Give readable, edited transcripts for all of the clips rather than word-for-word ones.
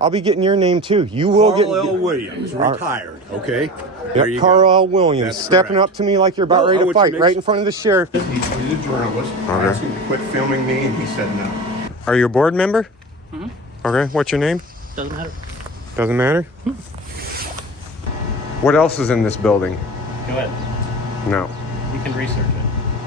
I'll be getting your name too. You will get. Carl L. Williams, retired. Okay. Yep, Carl L. Williams, stepping up to me like you're about ready to fight right in front of the sheriff. He's a journalist. I asked him to quit filming me, and he said no. Are you a board member? Mm-hmm. Okay. What's your name? Doesn't matter. Doesn't matter? What else is in this building? Go ahead. No. You can research it.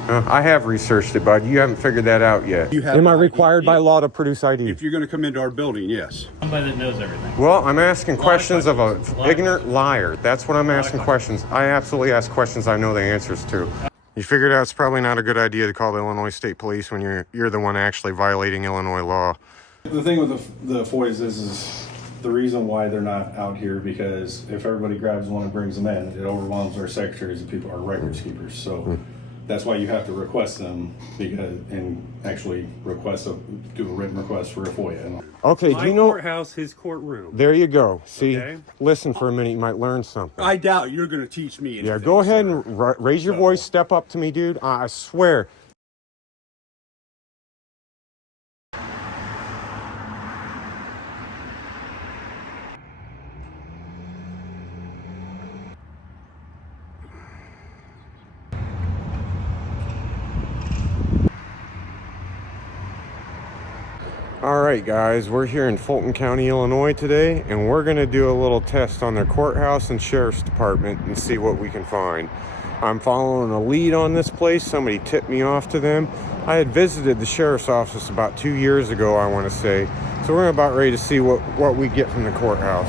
I have researched it, bud. You haven't figured that out yet. Am I required by law to produce ID? If you're going to come into our building, yes. Somebody that knows everything. Well, I'm asking questions of an ignorant liar. That's what I'm asking questions. I absolutely ask questions I know the answers to. You figured out it's probably not a good idea to call the Illinois State Police when you're the one actually violating Illinois law. The thing with the FOIAs is the reason why they're not out here, because if everybody grabs one and brings them in, it overwhelms our secretaries and people, our records keepers. So that's why you have to request them, and actually do a written request for a FOIA. Okay, do you know? Courthouse, his courtroom. There you go. See, Okay. Listen for a minute. You might learn something. I doubt you're going to teach me anything. Yeah, go ahead and raise your voice. Step up to me, dude. I swear. All right, guys, we're here in Fulton County, Illinois today, and we're going to do a little test on their courthouse and sheriff's department and see what we can find. I'm following a lead on this place. Somebody tipped me off to them. I had visited the sheriff's office about 2 years ago, I want to say. So we're about ready to see what we get from the courthouse.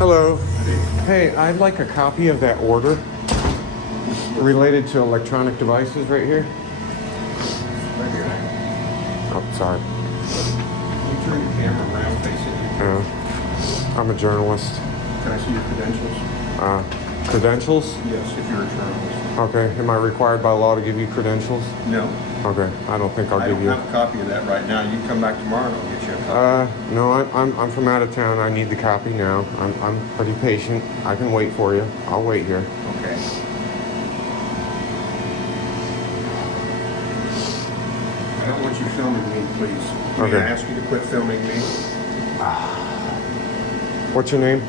Hello. Hey, I'd like a copy of that order related to electronic devices right here. Oh, sorry. Can you turn your camera around, basically? I'm a journalist. Can I see your credentials? Credentials? Yes, if you're a journalist. Okay. Am I required by law to give you credentials? No. Okay. I don't think I'll give you. I don't have a copy of that right now. You can come back tomorrow and I'll get you a copy. No, I'm from out of town. I need the copy now. I'm pretty patient. I can wait for you. I'll wait here. Okay. I don't want you filming me, please. May I ask you to quit filming me? What's your name?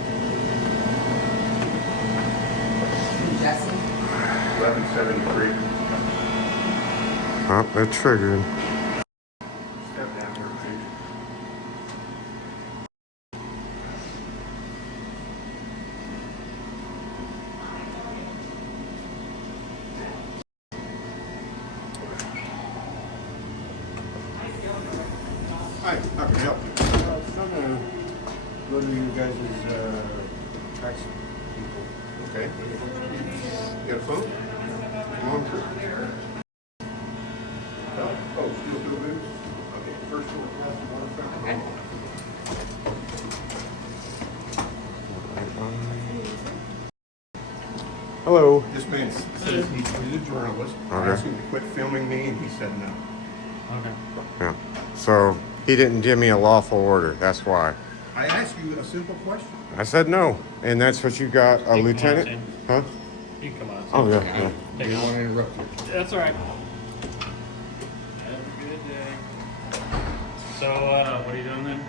Jesse. 1173. Oh, that triggered. Step down here, please. Hi, how can I help you? I'm gonna go to you guys' tax people. Okay. You got a phone? Come on through. Oh, still do this? Okay, first one. Okay. Hello. This man says he's a journalist. I asked him to quit filming me, and he said no. Okay. Yeah. So he didn't give me a lawful order. That's why. I asked you a simple question. I said no, and that's what you got, a lieutenant? Huh? You can come on. Oh yeah. Take it. want to interrupt you. That's all right. Have a good day. So, what are you doing then?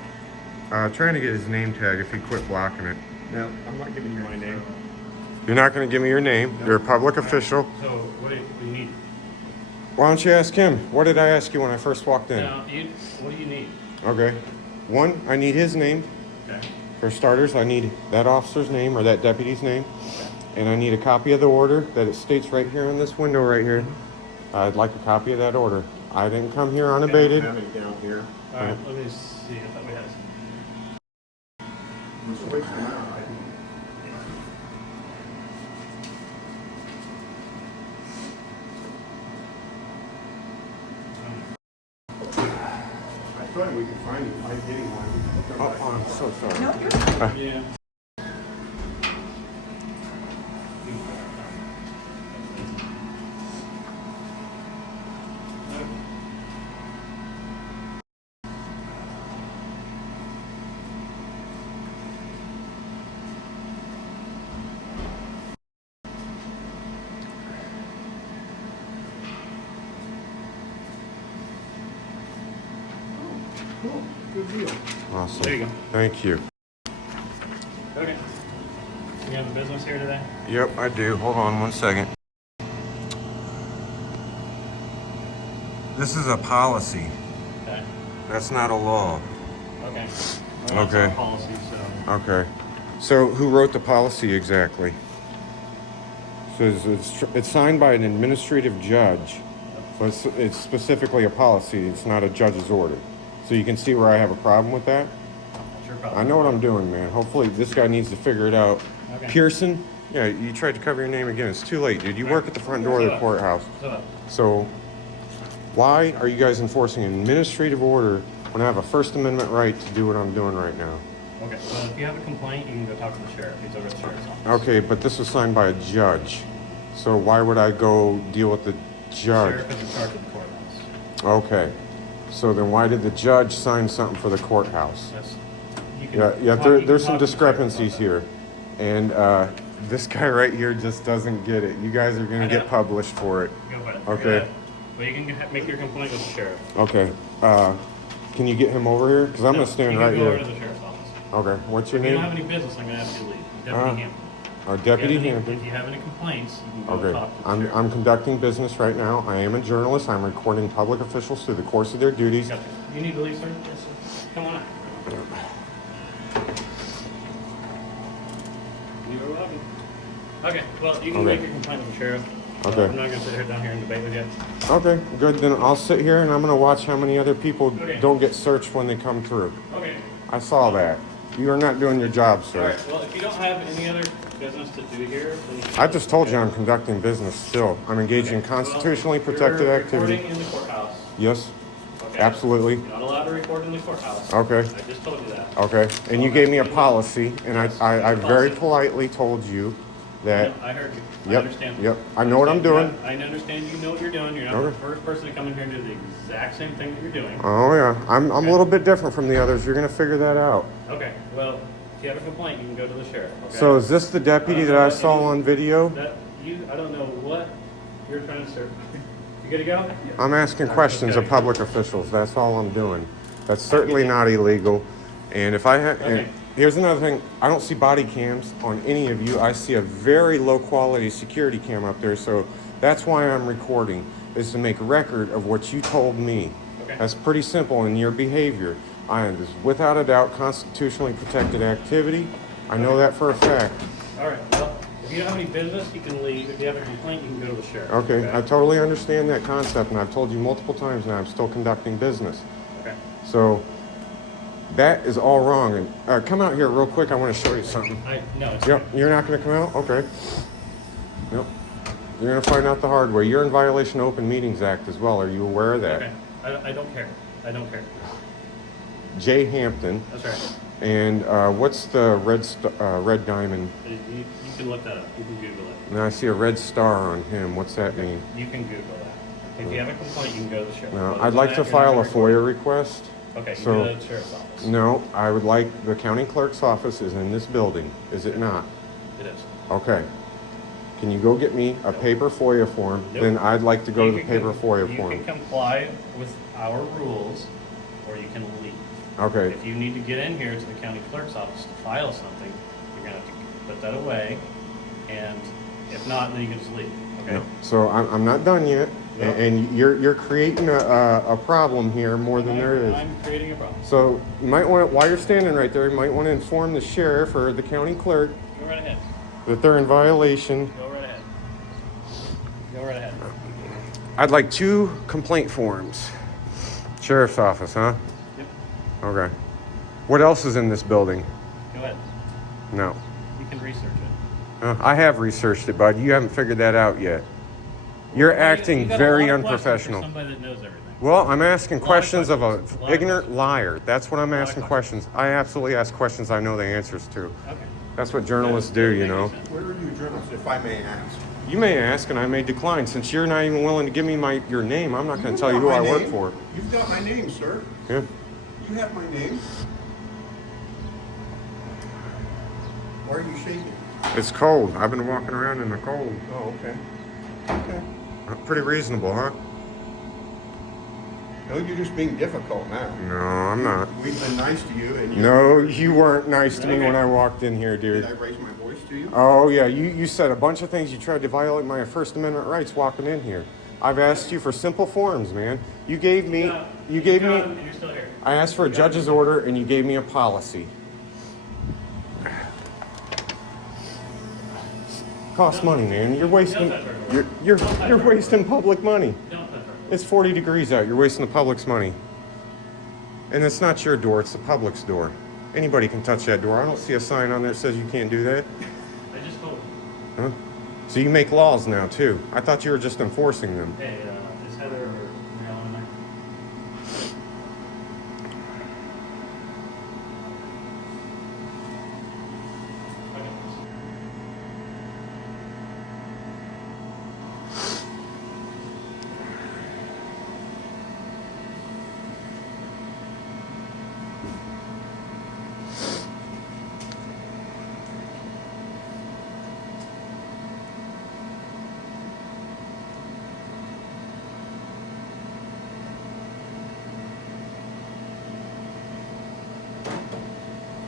Trying to get his name tag if he quit blocking it. No, I'm not giving you My name. You're not going to give me your name. You're a public official. So, what do you need? Why don't you ask him? What did I ask you when I first walked in? No, what do you need? Okay. One, I need his name. Okay. For starters, I need that officer's name or that deputy's name. And I need a copy of the order that it states right here in this window right here. I'd like a copy of that order. I didn't come here unabated. I have it down here. All right, let me see. I thought we had. Let's wait for now. I thought we could find it by getting one. Oh, I'm so sorry. No, you're fine. Yeah. Cool, good deal. Awesome. There you go. Thank you. Okay. You have a business here today? Yep, I do. Hold on one second. This is a policy. Okay. That's not a law. Okay. Well, that's Okay. our policy, so. Okay. So who wrote the policy exactly? So it's signed by an administrative judge. But it's specifically a policy. It's not a judge's order. So you can see where I have a problem with that. That's your problem. I know what I'm doing, man. Hopefully this guy needs to figure it out. Okay. Pearson? Yeah, you tried to cover your name again. It's too late, dude. You work at the front door of the courthouse. So why are you guys enforcing an administrative order when I have a First Amendment right to do what I'm doing right now? Okay, well, if you have a complaint, you can go talk to the sheriff. He's over at the sheriff's office. Okay, but this was signed by a judge. So why would I go deal with the judge? Sheriff is in charge of the courthouse. Okay. So then why did the judge sign something for the courthouse? That's, you can Yeah, talk- yeah. you can There's some talk to the sheriff about discrepancies that. here, and this guy right here just doesn't get it. You guys are I gonna know. get published for it. Go for it. Okay. Go ahead. Well, you can make your complaint with the sheriff. Okay. Can you get him over here? Because I'm No, gonna stand you right can go over here. to the sheriff's office. Okay. What's your If you don't name? have any business, I'm gonna ask you to leave. Deputy Hampton. Our If you have deputy any- Hampton. If you have any complaints, you can go Okay. talk to the I'm sheriff. conducting business right now. I am a journalist. I'm recording public officials through the course of their duties. Gotcha. You need to leave, sir? Yes, sir. Come on out. You're welcome. Okay, well, you can Okay. make your complaint with the sheriff. Okay. I'm not gonna sit here down here and debate with you. Okay. Good. Then I'll sit here and I'm gonna watch how many other people Okay. don't get searched when they come through. Okay. I saw that. You are not doing your job, All sir. right, well, if you don't have any other business to do here, then... I just told you I'm conducting business still. I'm engaging in constitutionally protected You're activity. recording in the courthouse. Yes, Okay? absolutely. You're not allowed to record in the courthouse. Okay, I just told you that. okay. And you gave me a policy, and I very politely told you that, I heard you. I yep, understand. yep. I know what I'm doing. I understand you know what you're doing. You're not Okay. the first person to come in here and do the exact same thing that you're doing. Oh yeah, I'm a little bit different from the others. You're gonna figure that out. Okay, well, if you have a complaint, you can go to the sheriff, okay? So is this the deputy that I saw on video? I don't know what you're trying to serve. You good to go? I'm asking questions of Okay. public officials. That's all I'm doing. That's certainly not illegal. And if I had, Okay. here's another thing. I don't see body cams on any of you. I see a very low quality security cam up there. So that's why I'm recording, is to make record of what you told me. Okay. That's pretty simple in your behavior. I am just without a doubt constitutionally protected activity. I know that for a fact. All right, well, if you don't have any business, you can leave. If you have a complaint, you can go to the sheriff. Okay, I totally understand that concept, and I've told you multiple times now I'm still conducting business. Okay. So that is all wrong. And come out here real quick. I want to show you something. No, it's Yep, you're not going to come out? Okay. Yep. You're going to find out the hard way. You're in violation of Open Meetings Act as well. Are you aware of that? okay. I don't care. I don't care. Jay Hampton. That's right. And what's the red diamond? You can look that up. You can Google it. And I see a red star on him. What's that mean? You can Google that. If you have a complaint, you can go to the sheriff. No, Other I'd than like that, to you're not file a gonna record. FOIA request. Okay, you So- go to the sheriff's office. No, I would like, the county clerk's office is in this building, is it not? It is. Okay. Can you go get me a paper FOIA form? Nope. Then I'd like to go to You the can paper FOIA You form. can comply with our rules, or you can leave. Okay, If you need to get in here to the county clerk's office to file something, you're gonna have to put that away, and if not, then you can just leave, okay? so I'm not done yet. Yep. And you're creating a problem here more than there is. I'm creating a problem. So you might want, while you're standing right there, you might want to inform the sheriff or the county clerk Go right ahead. that they're in violation. Go right ahead. Go right ahead. I'd like 2 complaint forms. Sheriff's office, huh? Yep. Okay. What else is in this building? Go ahead. No. You can research it. I have researched it, bud. You haven't figured that out yet. You're acting You got a very lot of questions for unprofessional. somebody that knows everything. Well, I'm asking lot of questions of questions. A an lot of ignorant questions. liar. That's what I'm lot of asking questions. I absolutely ask questions I know the answers to. Okay. That's what journalists do, you know. Where are you journalists, if I may ask? You may ask and I may decline. Since you're not even willing to give me your name, I'm not going to tell you who I work for. You've got my name, sir. Yeah. You have my name. Why are you shaking? It's cold. I've been walking around in the cold. Oh, okay. Okay. Pretty reasonable, huh? No, you're just being difficult now. No, I'm not. We've been nice to you, and you. No, you weren't nice to me when I walked in here, dude. Did I raise my voice to you? Oh, yeah, you said a bunch of things. You tried to violate my First Amendment rights walking in here. I've asked you for simple forms, man. You gave me, You're still here. I asked for a judge's order and you gave me a policy. Costs money, man. You're wasting, you're wasting public money. Don't touch her. It's 40 degrees out. You're wasting the public's money. And it's not your door, it's the public's door. Anybody can touch that door. I don't see a sign on there that says you can't do that. I just told Huh? So you make laws now, too. I thought you were just enforcing them. you. Hey, is Heather or Mel in there? I got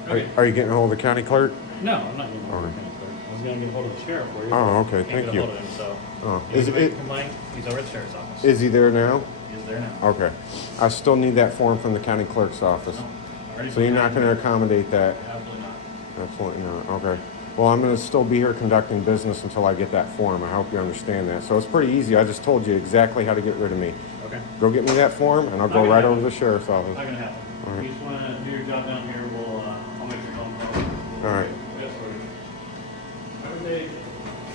this. Are you getting a hold of the county clerk? No, I'm not getting hold of the Okay. county clerk. I was going to get hold of the sheriff for you. Oh, okay, Can't thank get you. a hold of him, so. Oh, If is you make it- a complaint, he's over at the sheriff's office. Is he there now? He's there now. Okay. I still need that form from the county clerk's office. No, already So you're not put it going in. to accommodate that? Absolutely not. Absolutely not. Okay. Well, I'm going to still be here conducting business until I get that form. I hope you understand that. So it's pretty easy. I just told you exactly how to get rid of me. Okay. Go get me that form, and I'll go Not gonna right happen. over to the sheriff's office. Not gonna happen. All right. You just wanna do your job down here, I'll make your phone call. All right. Yes, sir. Have a good day.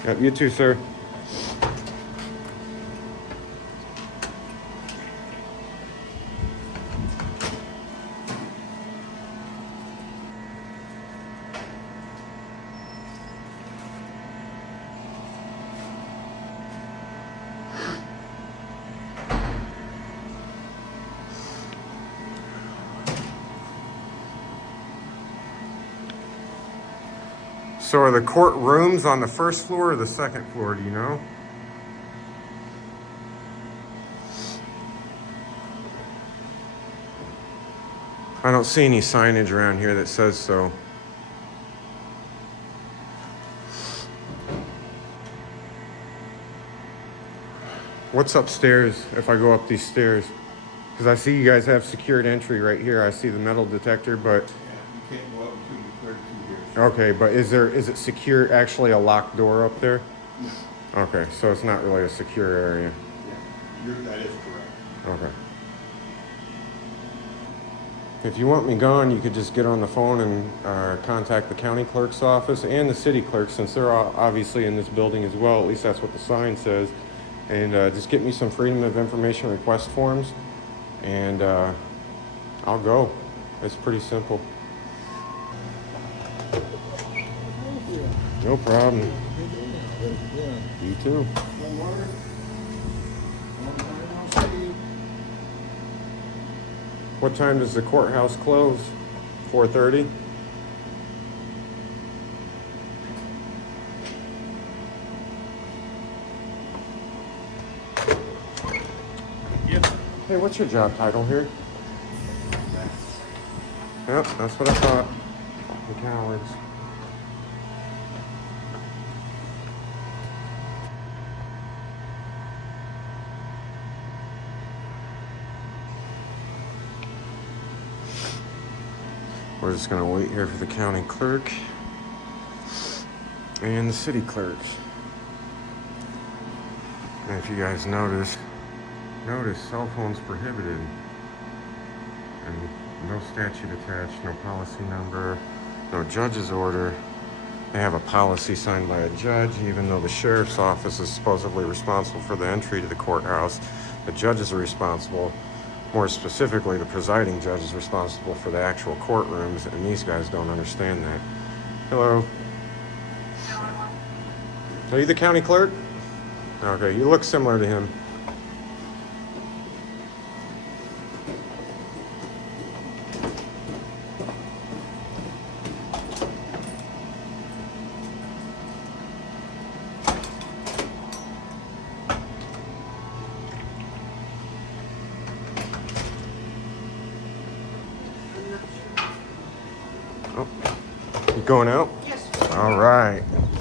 Yep, you too, sir. So are the court rooms on the first floor or the second floor, do you know? I don't see any signage around here that says so. What's upstairs if I go up these stairs? Because I see you guys have secured entry right here. I see the metal detector, but Yeah, you can't go up until you clear through here. okay, but is it secure, actually a locked door up there? Okay, so it's not really a secure area. Yeah, that is correct. Okay. If you want me gone, you could just get on the phone and contact the county clerk's office and the city clerk, since they're obviously in this building as well. At least that's what the sign says. And just get me some Freedom of Information request forms, and I'll go. It's pretty simple. No problem. You too. What time does the courthouse close? 4:30? Yep. Hey, what's your job title here? Yep, that's what I thought. The cowards. We're just gonna wait here for the county clerk and the city clerk. And if you guys notice cell phones prohibited. And no statute attached, no policy number, no judge's order. They have a policy signed by a judge, even though the sheriff's office is supposedly responsible for the entry to the courthouse. The judges are responsible. More specifically, the presiding judge is responsible for the actual courtrooms, and these guys don't understand that. Hello. Are you the county clerk? Okay, you look similar to him. Oh, you going out? Yes. All right. Thank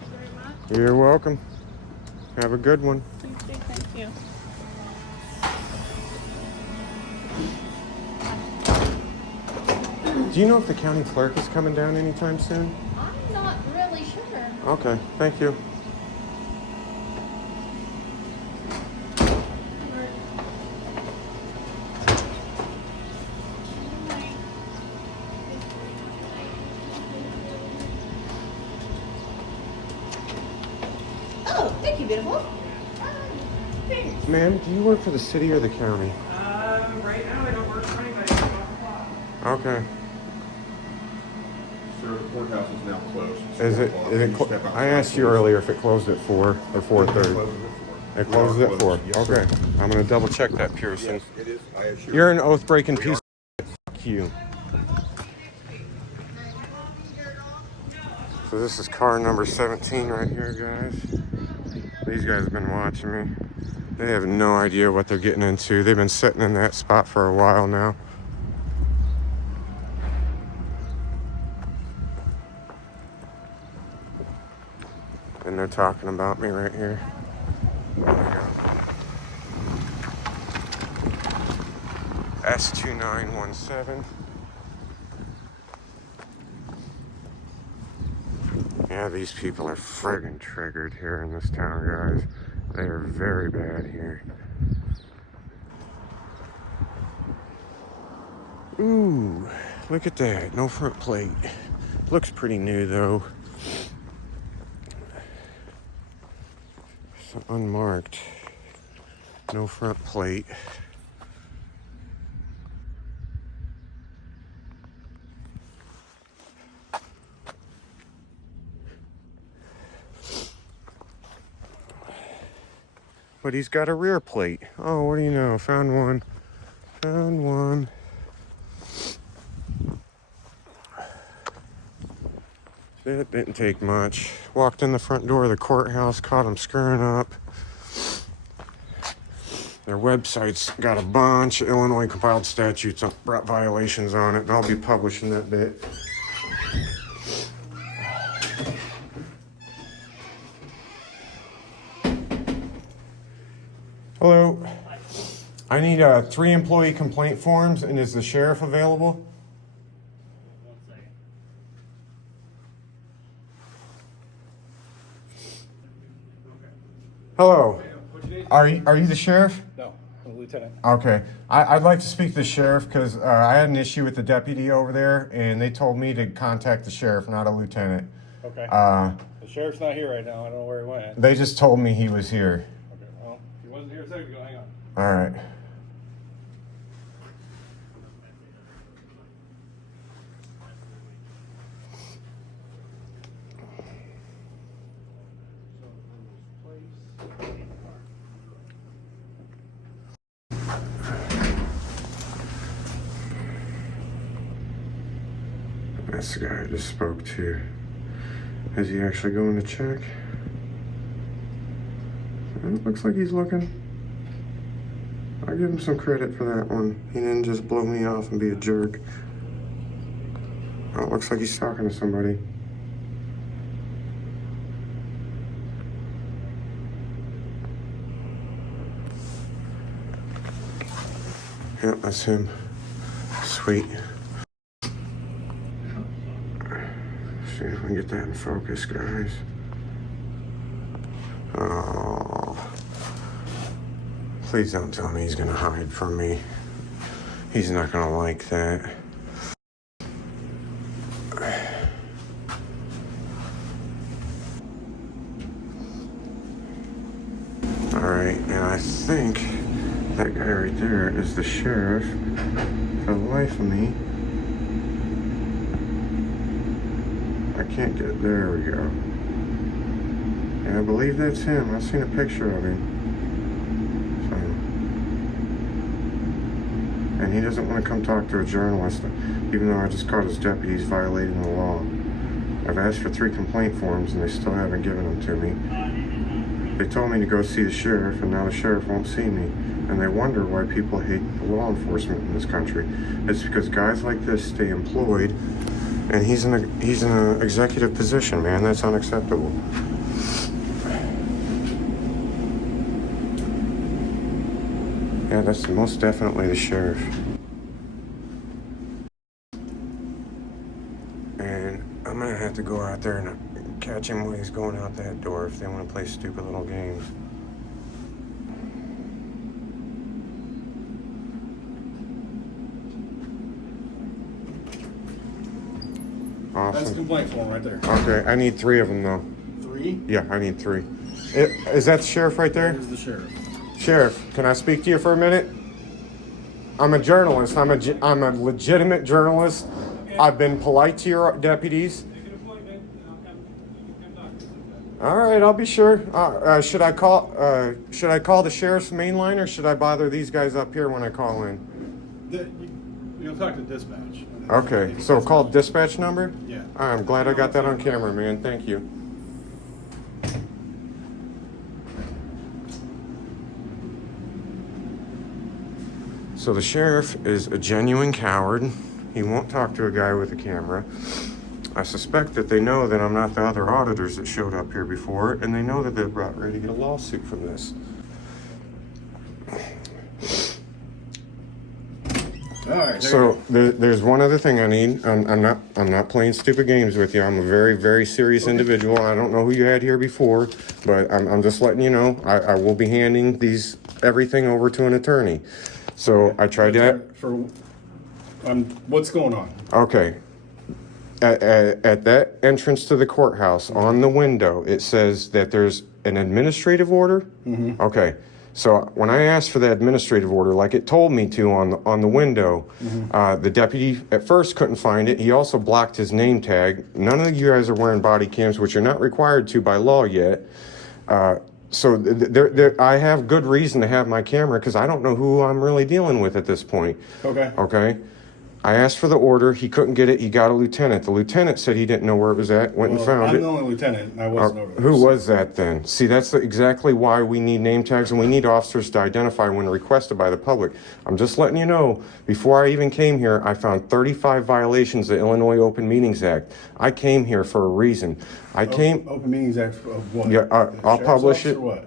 you very much. You're welcome. Have a good one. Thank you. Do you know if the county clerk is coming down anytime soon? I'm not really sure. Okay, thank you. Oh, thank you, beautiful. Thanks. Ma'am, do you work for the city or the county? Right now I don't work for anybody. I'm off the clock. Okay. Sir, the courthouse is now closed. It's Is 4 it? o'clock. Is Can it? you step I outside, asked you please? earlier if it closed at 4 or 4:30. It It closes at 4. Yes, sir. Okay, I'm gonna double check that, Pearson. Yes, it is. I assure You're an oath-breaking piece of shit. Fuck you. So this is car number 17 right here, guys. These guys have been watching me. They have no idea what they're getting into. They've been sitting in that spot for a while now. And they're talking about me right here. There we go. S2917. Yeah, these people are friggin' triggered here in this town, guys. They are very bad here. Ooh, look at that. No front plate. Looks pretty new, though. So unmarked. No front plate. But he's got a rear plate. Oh, what do you know? Found one. Found one. That didn't take much. Walked in the front door of the courthouse, caught him screwing up. Their website's got a bunch of Illinois compiled statutes on violations on it, and I'll be publishing that bit. Hello. I need 3 employee complaint forms, and is the sheriff available? One second. Hello. Are you the sheriff? No, I'm a lieutenant. Okay. I'd like to speak to the sheriff because I had an issue with the deputy over there, and they told me to contact the sheriff, not a lieutenant. Okay. Uh, The sheriff's not here right now. I don't know where he went. they just told me he was here. Okay, well, he wasn't here a second ago. Hang on. All right. That's the guy I just spoke to. Is he actually going to check? It looks like he's looking. I give him some credit for that one. He didn't just blow me off and be a jerk. Oh, it looks like he's talking to somebody. Yep, that's him. Sweet. me get that in focus, guys. Oh. Please don't tell me he's gonna hide from me. He's not gonna like that. Alright, and I think that guy right there is the sheriff. For the life of me, I can't get, there we go. And I believe that's him. I've seen a picture of him. So, and he doesn't want to come talk to a journalist, even though I just caught his deputies violating the law. I've asked for 3 complaint forms and they still haven't given them to me. They told me to go see the sheriff, and now the sheriff won't see me. And they wonder why people hate the law enforcement in this country. It's because guys like this stay employed, and he's in an executive position, man. That's unacceptable. Yeah, that's most definitely the sheriff. And I'm gonna have to go out there and catch him when he's going out that door if they want to play stupid little games. Awesome. That's the complaint form right there. Okay, I need 3 of them though. 3? Yeah, I need 3. Is that the sheriff right there? There's the sheriff. Sheriff, can I speak to you for a minute? I'm a journalist. I'm a legitimate journalist. I've been polite to your deputies. All right, I'll be sure. Should I call the sheriff's main line, or should I bother these guys up here when I call in? You'll talk to dispatch. Okay, so call dispatch number? Yeah. I'm glad I got that on camera, man. Thank you. So the sheriff is a genuine coward. He won't talk to a guy with a camera. I suspect that they know that I'm not the other auditors that showed up here before, and they know that they're about ready to get a lawsuit from this. All right. So there's one other thing I need. I'm not playing stupid games with you. I'm a very, very serious individual. I don't know who you had here before, but I'm just letting you know. I will be handing everything over to an attorney. So I tried to. What's going on? Okay. At that entrance to the courthouse, on the window, it says that there's an administrative order. Mm-hmm. Okay. So when I asked for the administrative order, like it told me to on the window, mm-hmm. The deputy at first couldn't find it. He also blocked his name tag. None of you guys are wearing body cams, which you're not required to by law yet. So I have good reason to have my camera because I don't know who I'm really dealing with at this point. Okay. Okay. I asked for the order. He couldn't get it. He got a lieutenant. The lieutenant said he didn't know where it was at. Went and found it. I'm the only lieutenant, and I wasn't over there. Who was that then? See, that's exactly why we need name tags, and we need officers to identify when requested by the public. I'm just letting you know, before I even came here, I found 35 violations of the Illinois Open Meetings Act. I came here for a reason. Open Meetings Act of what? Yeah, I'll publish it. What?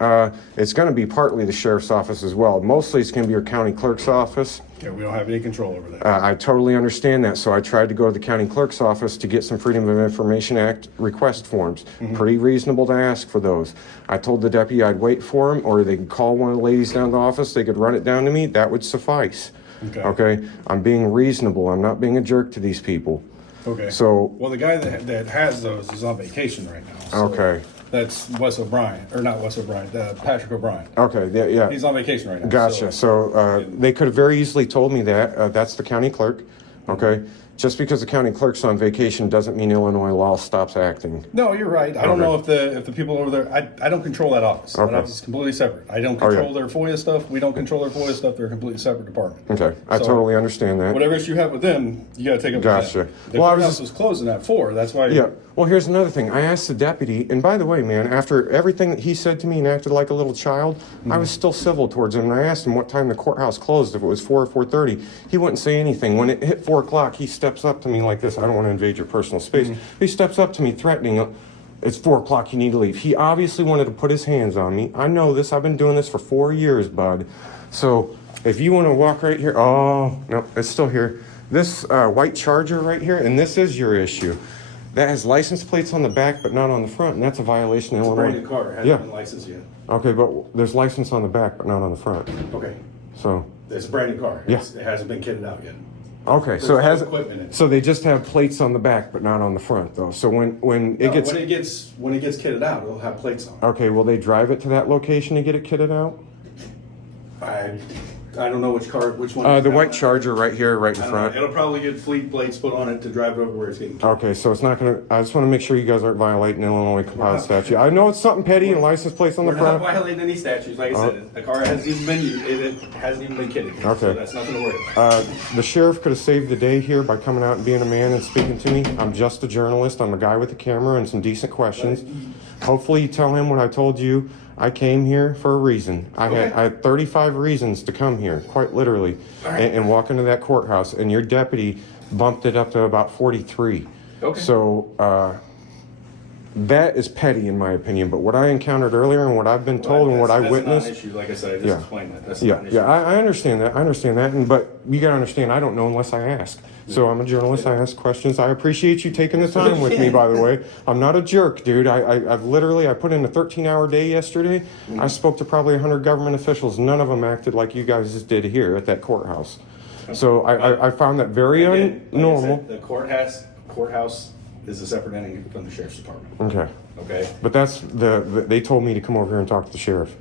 It's going to be partly the sheriff's office as well. Mostly it's going to be your county clerk's office. Yeah, we don't have any control over that. I totally understand that. So I tried to go to the county clerk's office to get some Freedom of Information Act request forms. Mm-hmm. Pretty reasonable to ask for those. I told the deputy I'd wait for him, or they could call one of the ladies down to the office. They could run it down to me. That would suffice. Okay? I'm being reasonable. I'm not being a jerk to these people. Okay. So, well, the guy that has those is on vacation right now. So okay. That's Wes O'Brien, or not Wes O'Brien, Patrick O'Brien. Okay, yeah. He's on vacation right now. Gotcha. So they could have very easily told me that. That's the county clerk. Okay. Just because the county clerk's on vacation doesn't mean Illinois law stops acting. No, you're right. I don't know if the people over there. I don't control that office. Okay. That office is completely separate. I don't control their FOIA stuff. We don't control their FOIA stuff. They're a completely separate department. Okay, I totally understand that. Whatever issue you have with them, you got to take up Gotcha. with them. The courthouse was closing at 4. That's why. Yeah. Well, here's another thing. I asked the deputy, and by the way, man, after everything that he said to me and acted like a little child, I was still civil towards him. And I asked him what time the courthouse closed, if it was 4 or 4:30. He wouldn't say anything. When it hit 4 o'clock, he steps up to me like this. I don't want to invade your personal space. He steps up to me threatening, it's 4 o'clock, you need to leave. He obviously wanted to put his hands on me. I know this. I've been doing this for 4 years, bud. So if you want to walk right here, oh, no, it's still here. This white Charger right here, and this is your issue. that has license plates on the back but not on the front, and that's a violation in It's a brand Illinois. new car, it hasn't Yeah. been licensed yet. Okay, but there's license on the back but not on the front. Okay, So, it's a brand new car. Yeah. It hasn't been kitted out yet. okay, so it There's no has. equipment in it. So they just have plates on the back but not on the front, though. So when it No, gets. when it gets kitted out, it'll have plates on it. Okay, will they drive it to that location to get it kitted out? I don't know which one. The it's white got. Charger right here, right in I don't know. front. It'll probably get fleet plates put on it to drive it over where it's getting kitted. Okay, so it's not gonna. I just want to make sure you guys aren't violating Illinois compiled statute. I know it's something petty and license plates on the We're not front. violating any statutes. Like I said, the car hasn't even been kitted yet. Okay. So that's nothing to worry about. The sheriff could have saved the day here by coming out and being a man and speaking to me. I'm just a journalist. I'm a guy with a camera and some decent questions. Hopefully, you tell him what I told you. I came here for a reason. I had 35 reasons to come here, quite literally, and walk into that courthouse. And your deputy bumped it up to about 43. Okay. So that is petty, in my opinion. But what I encountered earlier and what I've been told and what I witnessed. That's a non-issue. Like I said, I just Yeah. explained that. That's a Yeah, non-issue. yeah, I understand that. I understand that. But you gotta understand, I don't know unless I ask. So I'm a journalist. I ask questions. I appreciate you taking the time with me, by the way. I'm not a jerk, dude. I've literally, I put in a 13-hour day yesterday. I spoke to probably 100 government officials. None of them acted like you guys just did here at that courthouse. So I found that very Again, like I normal. said, the courthouse is a separate entity from the sheriff's department. Okay. Okay. But that's they told me to come over here and talk to the sheriff.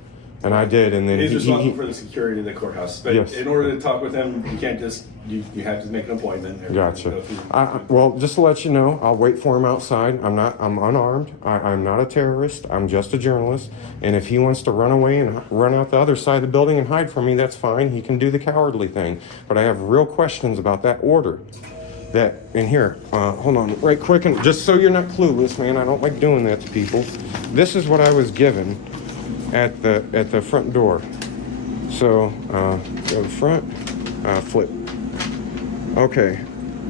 And I did, and then He's he responsible for the security of the courthouse. But Yes. in order to talk with him, you can't just, you have to make an appointment. Gotcha. Go through- Well, just to let you know, I'll wait for him outside. I'm unarmed. I'm not a terrorist. I'm just a journalist. And if he wants to run away and run out the other side of the building and hide from me, that's fine. He can do the cowardly thing. But I have real questions about that order. That in here, hold on, right quick, and just so you're not clueless, man, I don't like doing that to people. This is what I was given at the front door. So go to the front, flip. Okay,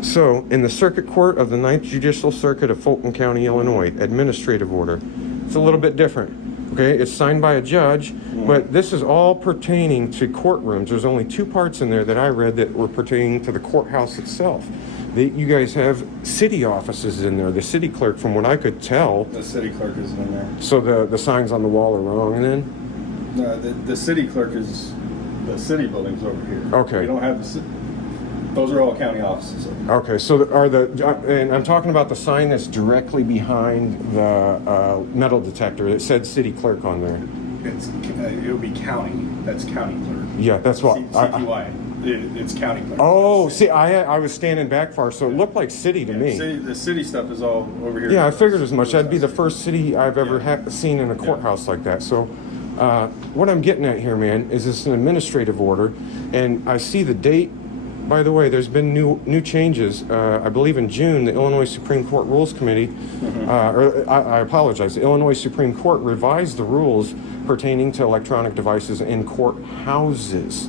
so in the Circuit Court of the 9th Judicial Circuit of Fulton County, Illinois, administrative order. It's a little bit different. Okay, it's signed by a judge, but this is all pertaining to courtrooms. There's only 2 parts in there that I read that were pertaining to the courthouse itself. You guys have city offices in there. The city clerk, from what I could tell. The city clerk isn't in there. So the signs on the wall are wrong, and then? No, the city clerk is, the city building's over here. Okay. We don't have those are all county offices. Okay, so and I'm talking about the sign that's directly behind the metal detector. It said city clerk on there. It would be county. That's county clerk. Yeah, that's what. CTY. It's county clerk. Oh, see, I was standing back far, so it looked like city to me. The city stuff is all over here. Yeah, I figured as much. That'd be the first city I've ever seen in a courthouse like that. So, what I'm getting at here, man, is it's an administrative order, and I see the date. By the way, there's been new changes. I believe in June, the Illinois Supreme Court Rules Committee, I apologize, the Illinois Supreme Court revised the rules pertaining to electronic devices in courthouses.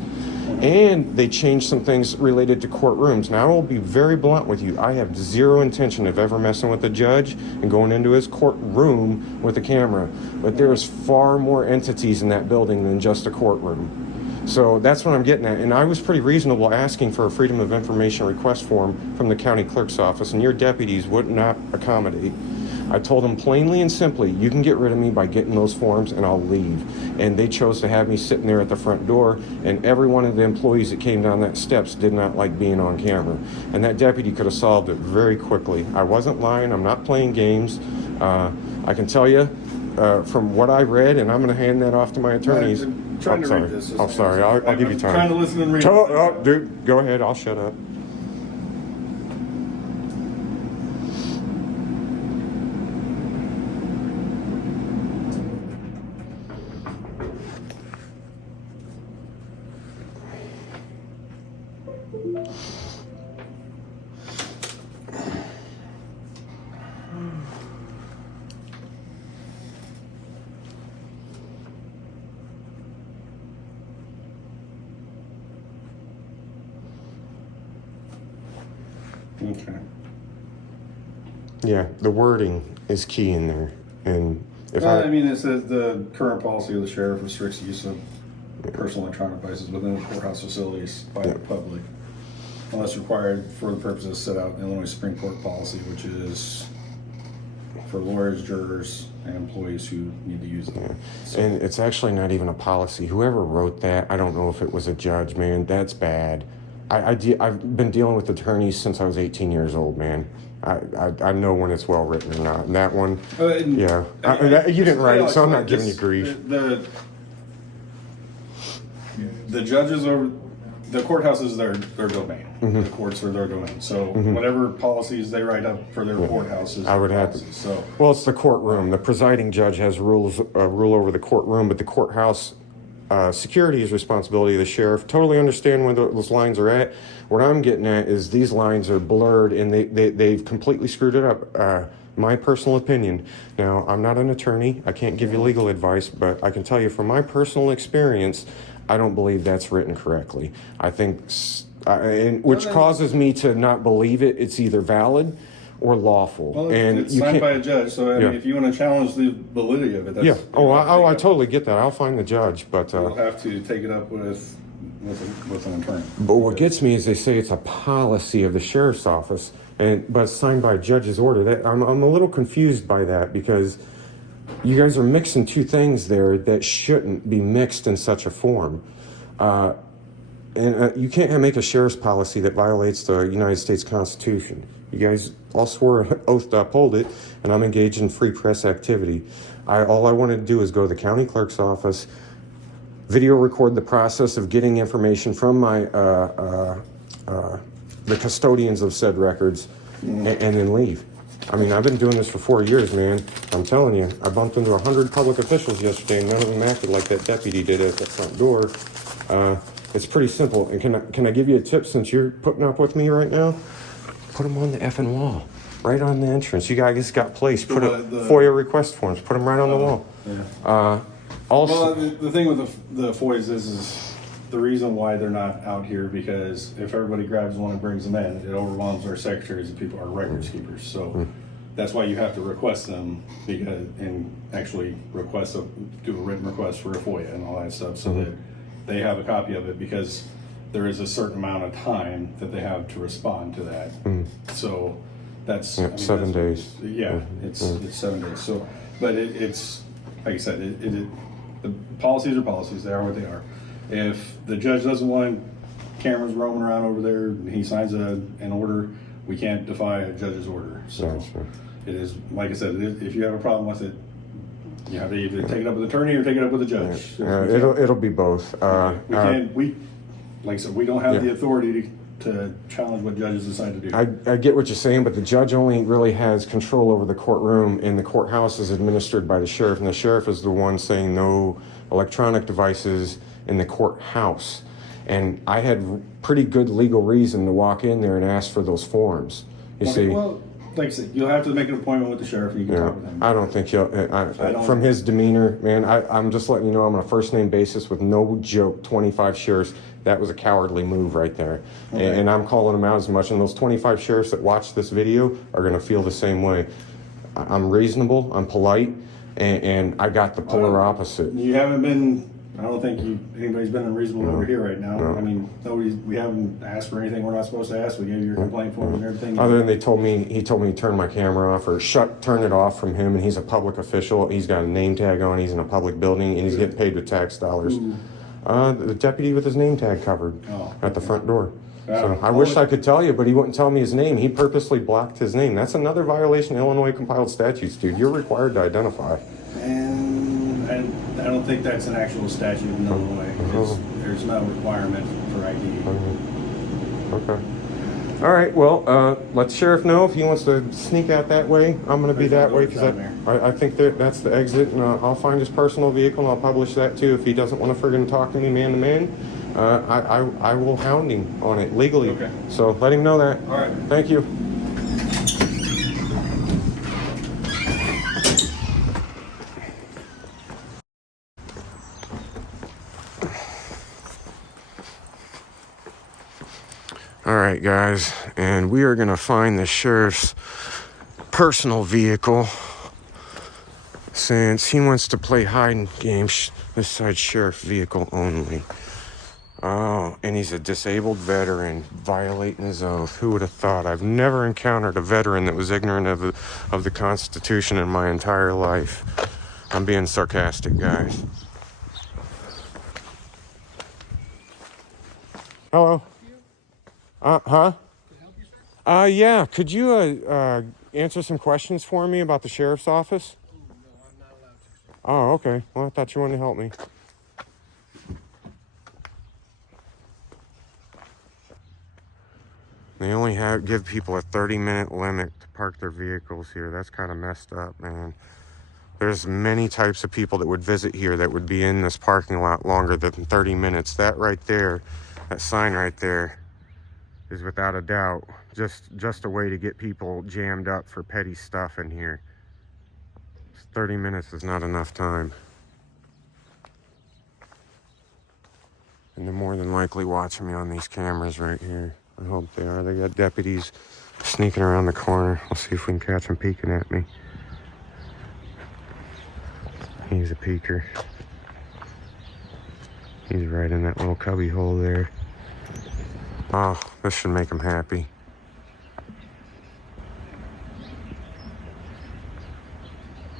And they changed some things related to courtrooms. Now, I will be very blunt with you. I have zero intention of ever messing with a judge and going into his courtroom with a camera. But there's far more entities in that building than just a courtroom. So that's what I'm getting at. And I was pretty reasonable asking for a Freedom of Information request form from the county clerk's office, and your deputies would not accommodate. I told them plainly and simply, you can get rid of me by getting those forms and I'll leave. And they chose to have me sitting there at the front door, and every one of the employees that came down that steps did not like being on camera. And that deputy could have solved it very quickly. I wasn't lying. I'm not playing games. I can tell you from what I read, and I'm going to hand that off to my attorneys. I'm trying to read this. I'm sorry. I'll give you time. I'm trying to listen and read. Oh, dude, go ahead. I'll shut up. Okay. Yeah, the wording is key in there. And if I mean, it says the current policy of the sheriff restricts use of personal electronic devices within the courthouse facilities by the public, unless required for the purposes set out in Illinois Supreme Court policy, which is for lawyers, jurors, and employees who need to use it. Yeah. So, And it's actually not even a policy. Whoever wrote that, I don't know if it was a judge, man. That's bad. I've been dealing with attorneys since I was 18 years old, man. I know when it's well written or not. And that one, yeah. You didn't write it, so I'm not giving you grief. The judges are, the courthouse is their domain. Mm-hmm. The courts are their domain. So whatever policies they write up for their courthouses, I would have to. So Well, it's the courtroom. The presiding judge has rule over the courtroom, but the courthouse security is responsibility of the sheriff. Totally understand where those lines are at. What I'm getting at is these lines are blurred and they've completely screwed it up. My personal opinion. Now, I'm not an attorney. I can't give you legal advice, but I can tell you from my personal experience, I don't believe that's written correctly. I think, which causes me to not believe it. It's either valid or lawful. well, and it's you signed can't, by a judge. So I mean, if you want to challenge the validity of it, that's, yeah. I I totally get that. I'll find the judge, but you'll have to take it up with an attorney. but what gets me is they say it's a policy of the sheriff's office, but it's signed by a judge's order. I'm a little confused by that because you guys are mixing two things there that shouldn't be mixed in such a form. And you can't make a sheriff's policy that violates the United States Constitution. You guys all swore an oath to uphold it, and I'm engaged in free press activity. All I wanted to do is go to the county clerk's office, video record the process of getting information from my the custodians of said records, and then leave. I mean, I've been doing this for 4 years, man. I'm telling you, I bumped into 100 public officials yesterday, and none of them acted like that deputy did at that front door. It's pretty simple. And can I give you a tip since you're putting up with me right now? Put them on the effing wall, right on the entrance. You guys got placed. Put FOIA request forms. Put them right on the wall. Yeah. Also, Well, the thing with the FOIAs is the reason why they're not out here, because if everybody grabs one and brings them in, it overwhelms our secretaries and people, our records keepers. So that's why you have to request them, and actually do a written request for a FOIA and all that stuff, so that they have a copy of it, because there is a certain amount of time that they have to respond to that. So that's 7 days. Yeah, it's 7 days. So, but it's like I said, the policies are policies. They are what they are. If the judge doesn't want cameras roaming around over there, and he signs an order, we can't defy a judge's order. So it is, like I said, if you have a problem with it, you have to either take it up with the attorney or take it up with the judge. it'll be both. Like I said, we don't have the authority to challenge what judges decide to do. I get what you're saying, but the judge only really has control over the courtroom, and the courthouse is administered by the sheriff, and the sheriff is the one saying no electronic devices in the courthouse. And I had pretty good legal reason to walk in there and ask for those forms. You see? Well, like I said, you'll have to make an appointment with the sheriff, and you can talk with him. I don't think from his demeanor, man, I'm just letting you know I'm on a first name basis with no joke, 25 sheriffs. That was a cowardly move right there. Okay. And I'm calling them out as much. And those 25 sheriffs that watch this video are going to feel the same way. I'm reasonable, I'm polite, and I got the polar opposite. You haven't been, I don't think anybody's been unreasonable over here right now. No. I mean, we haven't asked for anything we're not supposed to ask. We gave you your complaint forms and everything. Other than he told me to turn my camera off or turn it off from him, and he's a public official. He's got a name tag on, he's in a public building, and he's getting paid with tax dollars. The deputy with his name tag covered at the front door. So I wish I could tell you, but he wouldn't tell me his name. He purposely blocked his name. That's another violation of Illinois compiled statutes, dude. You're required to identify. And I don't think that's an actual statute in Illinois. There's no requirement for ID. Okay. All right. Well, let the sheriff know if he wants to sneak out that way. I'm going to be that way because I think that's the exit, and I'll find his personal vehicle and I'll publish that too. If he doesn't want to friggin' talk to me man to man, I will hound him on it legally. Okay. So let him know that. All right. Thank you. All right, guys, and we are going to find the sheriff's personal vehicle since he wants to play hide and game. This side sheriff vehicle only. Oh, and he's a disabled veteran violating his oath. Who would have thought? I've never encountered a veteran that was ignorant of the Constitution in my entire life. I'm being sarcastic, guys. Hello. Huh? Yeah. Could you answer some questions for me about the sheriff's office? Oh, okay. Well, I thought you wanted to help me. They only give people a 30-minute limit to park their vehicles here. That's kind of messed up, man. There's many types of people that would visit here that would be in this parking lot longer than 30 minutes. That right there, that sign right there, is without a doubt just a way to get people jammed up for petty stuff in here. 30 minutes is not enough time. And they're more than likely watching me on these cameras right here. I hope they are. They got deputies sneaking around the corner. We'll see if we can catch them peeking at me. He's a peeker. He's right in that little cubby hole there. Oh, this should make him happy.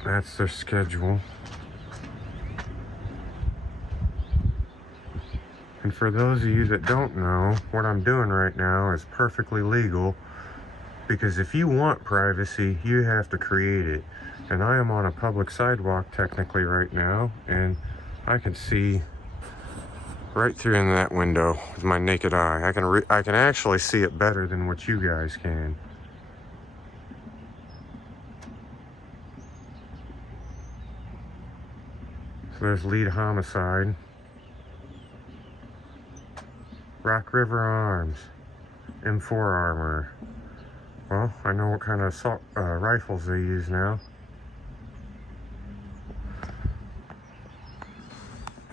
That's their schedule. And for those of you that don't know, what I'm doing right now is perfectly legal, because if you want privacy, you have to create it. And I am on a public sidewalk technically right now, and I can see right through in that window with my naked eye. I can actually see it better than what you guys can. So there's lead homicide. Rock River Arms, M4 armor. Well, I know what kind of assault rifles they use now.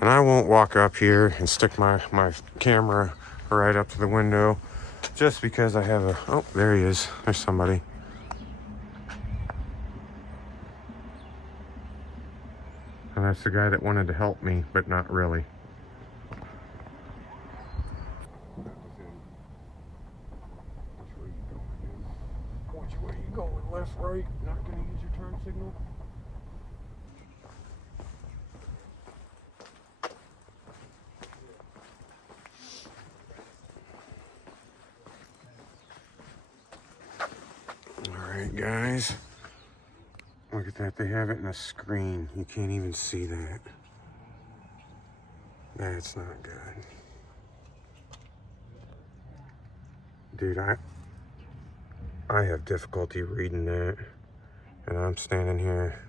And I won't walk up here and stick my camera right up to the window just because I have a... Oh, there he is. There's somebody. And that's the guy that wanted to help me, but not really. Watch where you going, left, right. Not gonna use your turn signal. Alright, guys. Look at that. They have it in a screen. You can't even see that. That's not good. Dude, I have difficulty reading that. And I'm standing here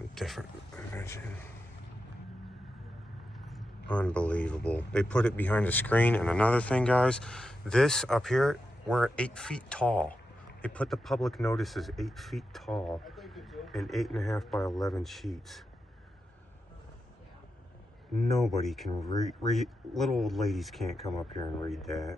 in different vision. Unbelievable. They put it behind a screen. And another thing, guys, this up here, we're 8 feet tall. They put the public notices 8 feet tall and 8.5 by 11 sheets. Nobody can read. Little old ladies can't come up here and read that.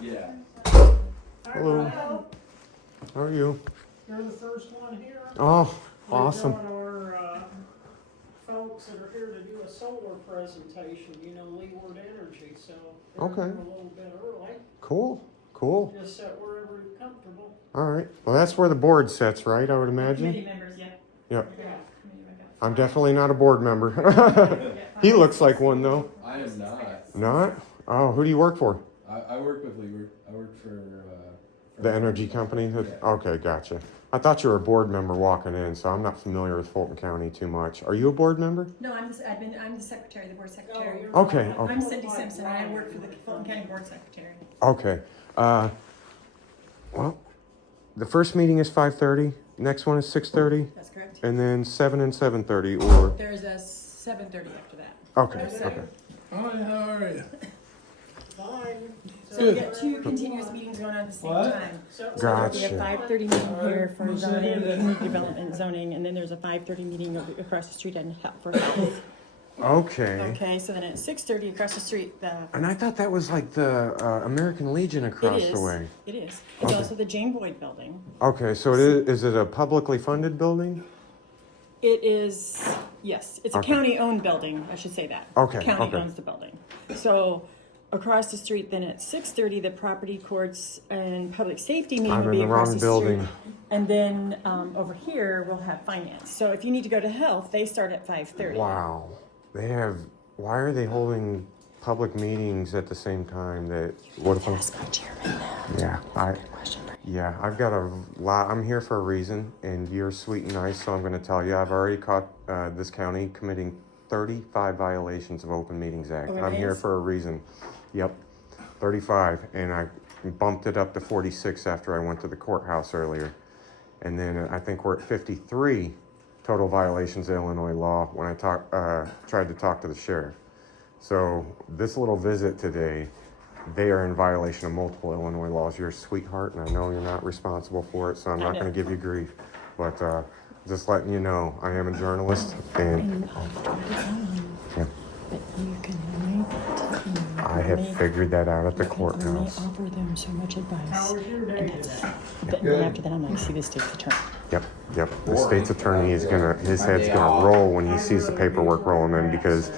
Yeah. Hello. How are you? You're the first one here. Oh, awesome. We're our folks that are here to do a solar presentation, Leeward Energy, so we're Okay. a little bit early, Cool. Cool. just sit wherever you're comfortable. All right. Well, that's where the board sits, right? I would imagine. Committee members, yeah. Yep. Yeah. I'm definitely not a board member. He looks like one though. I am not. Not? Oh, who do you work for? I work with Leeward. I work for The energy company? Yeah. Okay, gotcha. I thought you were a board member walking in, so I'm not familiar with Fulton County too much. Are you a board member? No, I'm the secretary, the board secretary. you're Okay, right. okay. I'm Cindy Simpson, and I work for the Fulton County Board Secretary. Okay. Well, the first meeting is 5:30. Next one is 6:30. That's correct. And then 7 and 7:30, or... There's a 7:30 after that. Okay, There's okay. Hi, how are you? Fine. So we got two continuous meetings going on at the same time. So we have Gotcha. 5:30 meeting here for zoning, community development zoning, and then there's a 5:30 meeting across the street for health. Okay. Okay, so then at 6:30 across the street, And I thought that was like the American Legion across the way. It is. It's Okay. also the Jane Boyd building. Okay, so is it a publicly funded building? It is, yes, it's a Okay. county-owned building, I should say that. Okay, County okay. owns the building. So across the street, then at 6:30, the property courts and public safety meeting I'm will in be the across wrong the building. street. And then over here, we'll have finance. So if you need to go to health, they start at 5:30. Wow. Why are they holding public meetings at the same time that, what if I'm, Ask our chairman that. yeah, Question for you. yeah, I've got a lot, I'm here for a reason, and you're sweet and nice, so I'm gonna tell you, I've already caught this county committing 35 violations of Open Meetings Act. Oh, I'm here nice. for a reason. Yep, 35, and I bumped it up to 46 after I went to the courthouse earlier. And then I think we're at 53 total violations of Illinois law when I tried to talk to the sheriff. So this little visit today, they are in violation of multiple Illinois laws. You're a sweetheart, and I know you're not responsible for it, so I'm not going to give you grief. But just letting you know, I am a journalist, and yeah, But you can make it. I have figured that out at the courthouse. offer them so much advice. How was your day today? But then after that, I'm like, see the state's attorney. Yep. The state's attorney is his head's gonna roll when he sees the paperwork rolling in, because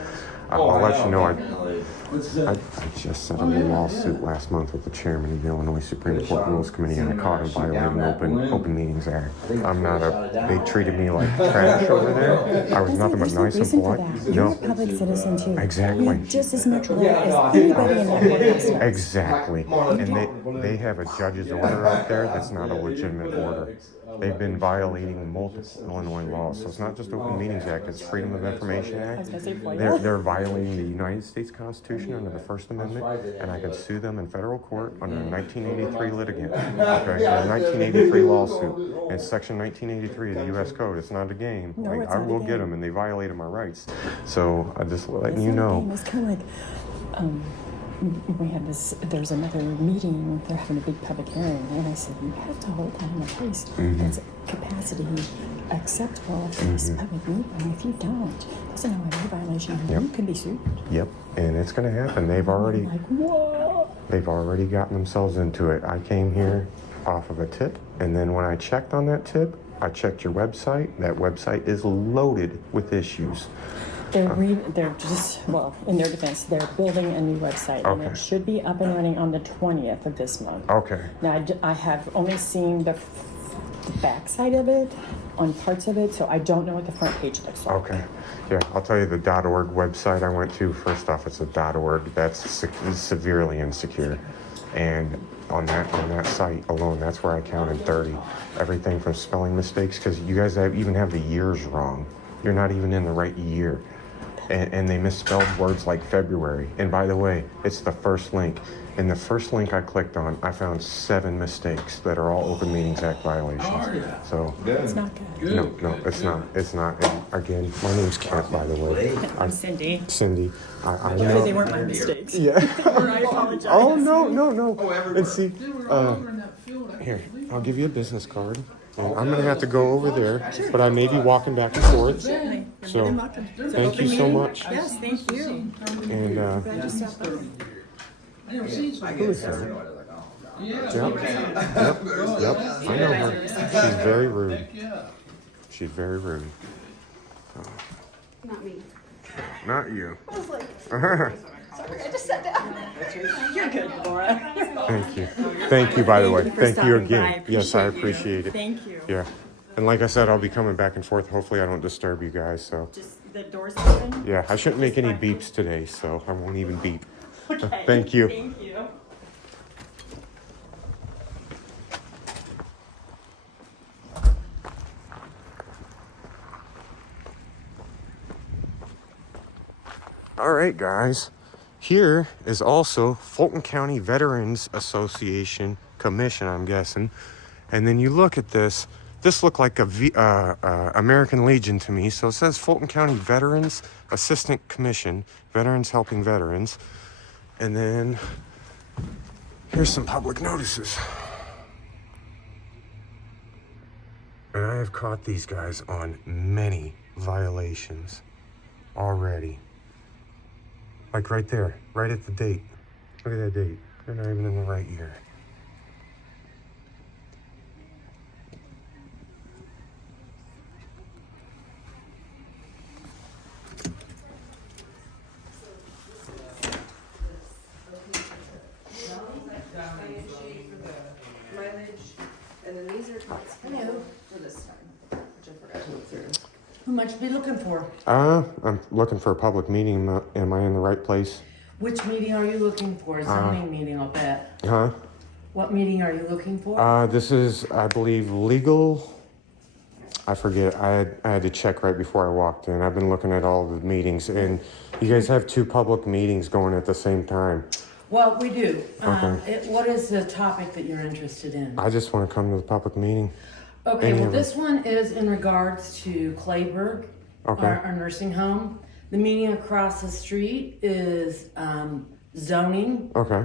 I'll let you know, I just set up a lawsuit last month with the chairman of the Illinois Supreme Court Rules Committee, and I caught him violating Open Meetings Act. They treated me like trash over there. I was nothing but nice and polite. You're a public citizen too. Exactly. You have just as much right as anybody in that courthouse does. Exactly. And they have a judge's order out there that's not a legitimate order. They've been violating multiple Illinois laws. So it's not just Open Meetings Act, it's Freedom of Information I was Act. gonna say FOIA. They're violating the United States Constitution under the First Amendment, and I could sue them in federal court under a 1983 litigant. Okay, a 1983 lawsuit. It's Section 1983 of the U.S. Code. It's not a game. No, Like, it's I not a will game. get them, and they violated my rights. So I just letting It's you not a know. game. It's kind of like, we had this, there's another meeting, they're having a big public hearing, and I said, you have to hold that in a place that's capacity acceptable for this public meeting. If you don't, it's a no violation, and you can be sued. Yep, and it's going to happen. They've I'm like, whoa. already gotten themselves into it. I came here off of a tip, and then when I checked on that tip, I checked your website. That website is loaded with issues. They're just, well, in their defense, they're building a new website, and Okay. it should be up and running on the 20th of this month. Okay. Now, I have only seen the back side of it, on parts of it, so I don't know what the front page looks like. Okay. Yeah, I'll tell you the .org website I went to. First off, it's a .org. That's severely insecure. And on that site alone, that's where I counted 30. Everything from spelling mistakes, because you guys even have the years wrong. You're not even in the right year. And they misspelled words like February. And by the way, it's the first link. And the first link I clicked on, I found 7 mistakes that are all Open Meetings Act violations. So, It's not good. no, it's not. It's not. And again, my name's Kent, by the way. I'm Cindy. Cindy, I They know. weren't my mistakes. Yeah. I apologize. Oh, no. And see, here, I'll give you a business card. And I'm going to have to go over there, but I may be walking back and forth. Certainly. You're So, more than welcome. It's an thank open you so meeting. much. Yes, thank you. And, Glad you stopped by. who is that? Yep. I know her. She's very rude. She's very rude. Not me. Not you. I was like, sorry, I just sat down. You're good, Laura. Thank you. Thank you, by the way. Thank you for Thank you stopping by. I again. Yes, I appreciate you. appreciate it. Thank you. Yeah. And like I said, I'll be coming back and forth. Hopefully I don't disturb you guys, so. Just the doors open? Yeah, I shouldn't make any beeps today, so I won't even beep. Okay. Thank you. Thank you. All right, guys. Here is also Fulton County Veterans Association Commission, I'm guessing. And then you look at this. This looked like a American Legion to me. So it says Fulton County Veterans Assistant Commission, Veterans Helping Veterans. And then Here's some public notices. And I have caught these guys on many violations already. Like right there, right at the date. Look at that date. They're not even in the right year. And then these are cots for this time, which I forgot to look through. Who might you be looking for? I'm looking for a public meeting. Am I in the right place? Which meeting are you looking for? Zoning meeting, I'll bet. Huh? What meeting are you looking for? This is, I believe, legal. I forget. I had to check right before I walked in. I've been looking at all the meetings, and you guys have 2 public meetings going at the same time. Well, we do. Okay. What is the topic that you're interested in? I just want to come to the public meeting. Okay, Any well, of this one is in regards to Clayburg, Okay. our nursing home. The meeting across the street is zoning. Okay.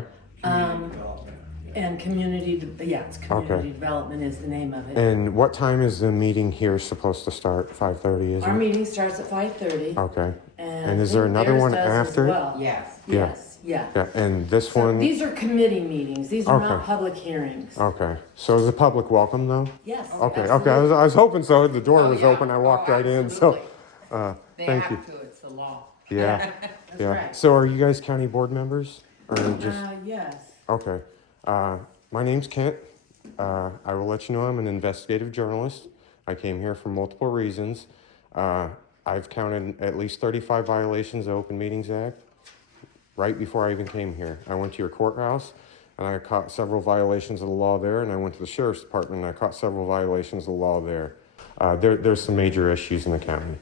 And community, it's community Okay. development is the name of it. And what time is the meeting here supposed to start? 5:30, is Our it? meeting starts at 5:30. Okay. And And is there another theirs one does as after? well. Yes. Yeah. Yes, yeah. Yeah, and this So one? these are committee meetings. These are not Okay. public hearings. Okay. So is the public welcome, though? Yes. Okay, absolutely. okay. I was hoping so. The door Oh, was yeah. open. I walked Oh, right in, so. They Thank have you. to, it's the law. Yeah. That's Yeah. right. So are you guys county board members? Or just? Yes. Okay. My name's Kent. I will let you know I'm an investigative journalist. I came here for multiple reasons. I've counted at least 35 violations of Open Meetings Act right before I even came here. I went to your courthouse and I caught several violations of the law there, and I went to the sheriff's department and I caught several violations of the law there. There's some major issues in the county.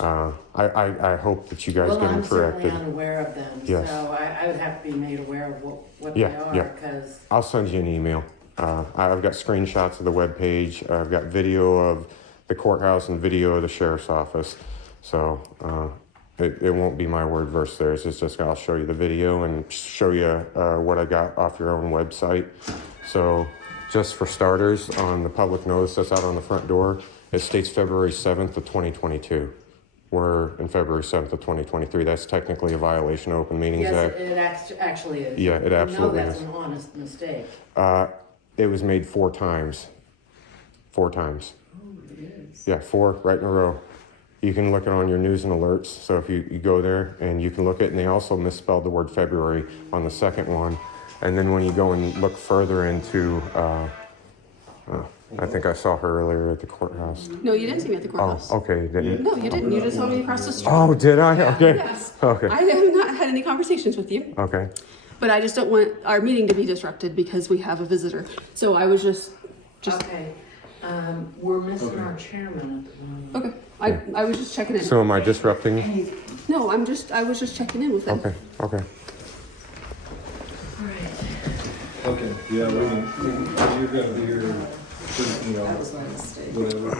I hope that you guys Well, get them I'm certainly corrected. unaware of them, Yes. so I would have to be made aware of what Yeah, they are, yeah. because I'll send you an email. I've got screenshots of the webpage. I've got video of the courthouse and video of the sheriff's office. So it won't be my word versus theirs. It's just I'll show you the video and show you what I got off your own website. So just for starters, on the public notice that's out on the front door, it states February 7th of 2022. We're in February 7th of 2023. That's technically a violation of Open Meetings yes, Act. it actually is. Yeah, it absolutely I know that's is. an honest mistake. It was made 4 times. 4 times. Oh, it is. Yeah, 4 right in a row. You can look it on your news and alerts. So if you go there and you can look it, and they also misspelled the word February on the second one. And then when you go and look further into, I think I saw her earlier at the courthouse. No, you didn't see me at the courthouse. Oh, okay. Didn't. No, you didn't. You just saw me across the street. Oh, did I? Okay. Yes. Okay. I have not had any conversations with you, Okay. but I just don't want our meeting to be disrupted because we have a visitor. So I was just Okay. We're missing our chairman at the moment. okay. I was just checking in. So am I disrupting? No, I was just checking in with them. Okay. Okay. Okay, yeah, we can, you're gonna be here, you know, That was my mistake. whatever.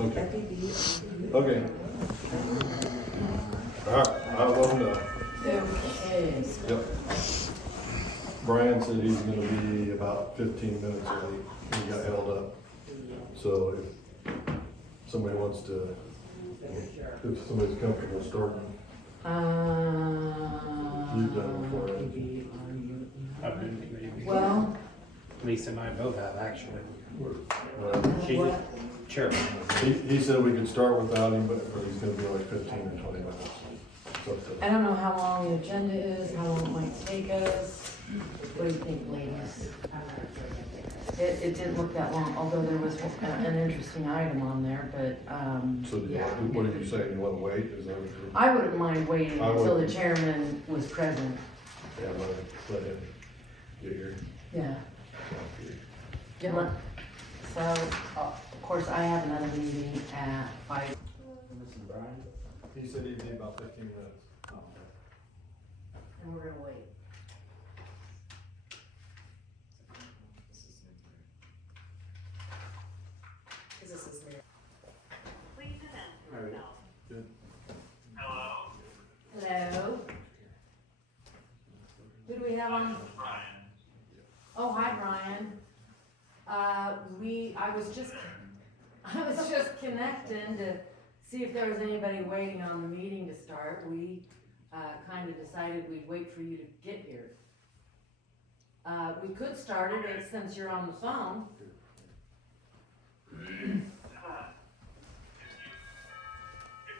Okay. Okay. All right, I'll let him know. Okay. Yep. Brian said he's gonna be about 15 minutes late. He got held up. So if somebody wants to, if somebody's comfortable starting, you've done it before, haven't you? I've been maybe. Well, Lisa and I both have, actually. Well, She's chairman. he said we could start without him, but he's gonna be like 15 or 20 minutes. It's up to- I don't know how long the agenda is, how long it might take us. What do you think, ladies? It didn't look that long, although there was an interesting item on there, but, So do you, what did you say? You wanna wait? Is that what you're? I wouldn't mind waiting I until the would. chairman was present. Yeah, let him get here. Yeah. So, of course, I have another meeting at 5. He said he'd be about 15 minutes. And we're gonna wait. Good. Hello. I was just connecting to see if there was anybody waiting on the meeting to start. We kind of decided we'd wait for you to get here. We could start it since you're on the phone. If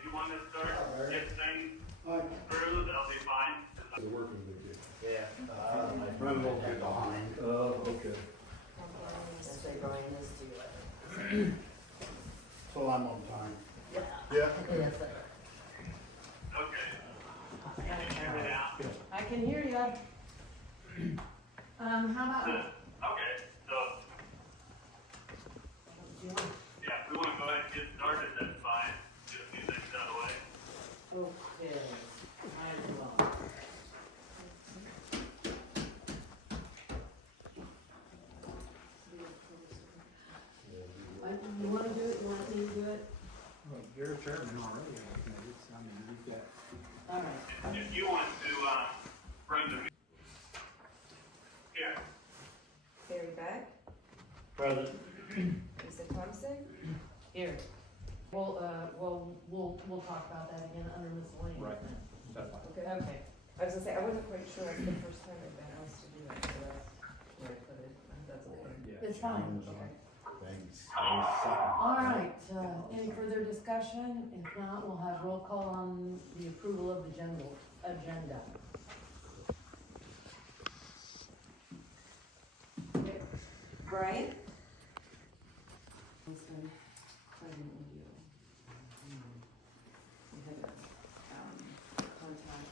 you want to start, get things through, that'll be fine. The working week. Yeah. Run a little bit behind. Oh, okay. Say Brian is too. So I'm on time. Yeah. Yeah. Yes, sir. Okay. Can you hear me now? I can hear you. How about? Okay, so, yeah, if we want to go ahead and get started, that's fine. Get a few things out of the way. Okay. I will. You want to do it? You want me to do it? Well, you're chairman already. You've got. All right. If you want to, bring the, here. Barry Beck, Present. Lisa Thompson, Here. We'll talk about that again under miscellaneous. Right. That's fine. okay. Okay. I was gonna say, I wasn't quite sure, it's the first time I've been asked to do it, so that's where I put it, that's okay. Yeah. It's fine. Thanks. All right, any further discussion? If not, we'll have roll call on the approval of the general agenda. Brian? President Leo. We had a, contact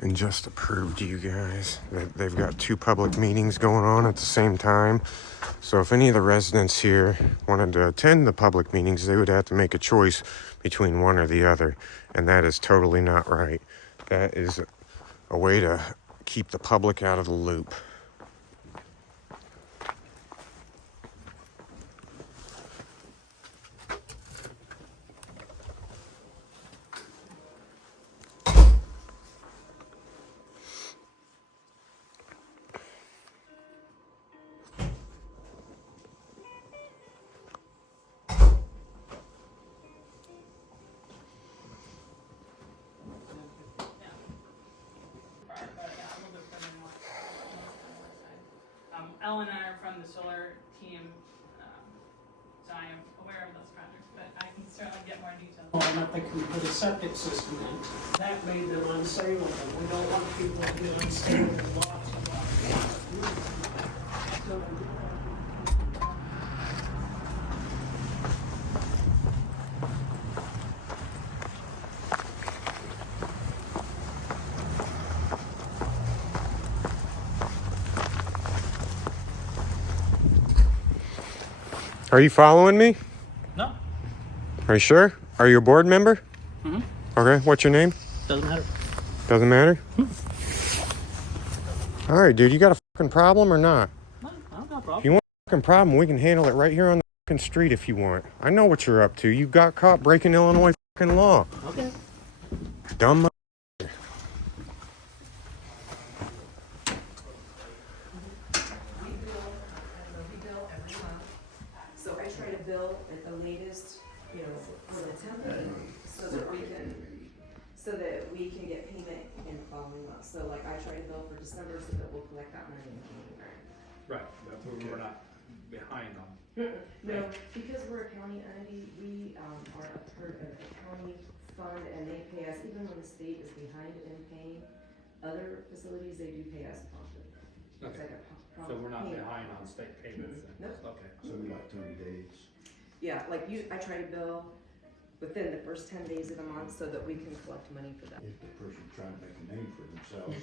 And just approved you guys that they've got 2 public meetings going on at the same time. So if any of the residents here wanted to attend the public meetings, they would have to make a choice between one or the other. And that is totally not right. That is a way to keep the public out of the loop. Ellen and I are from the solar team, so I am aware of those projects, but I can certainly get more details. And if they can put a septic system in, that made them unsaleable. We don't want people to be unstable with lots of water. So, Are you following me? no, Are you sure? Are you a board member? Mhm. Okay, what's your name? doesn't matter. Doesn't matter? All right, dude, you got a fucking problem or not? No, I don't got a problem. If you want a fucking problem, we can handle it right here on the fucking street if you want. I know what you're up to. You got caught breaking Illinois fucking law. Okay. Dumb. We bill every month, so I try to bill at the latest, for the 10th, so that we can get payment in the following month. So like I try to bill for December so that we'll collect that money in January. Right, that's what we're not behind on. No, because we're a county entity, we are a part of a county fund and they pay us, even when the state is behind in paying other facilities, they do pay us promptly. It's Okay. like a prompt So we're not payment. behind on state payments then? Nope. Okay. So we got 30 days. Yeah, like I try to bill within the first 10 days of the month so that we can collect money for that. If the person's trying to make a name for themselves,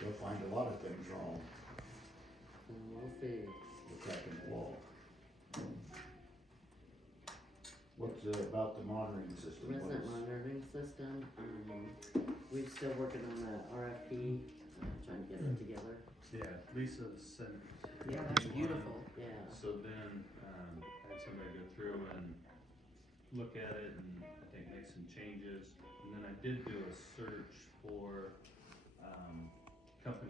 they'll find a lot of things wrong We'll see. with cracking the law. What's about the monitoring system? Resident monitoring system, we're still working on the RFP, trying to get it together. Yeah, Lisa sent. Yeah, that's beautiful. Yeah. So then, had somebody go through and look at it and I think make some changes. And then I did do a search for, companies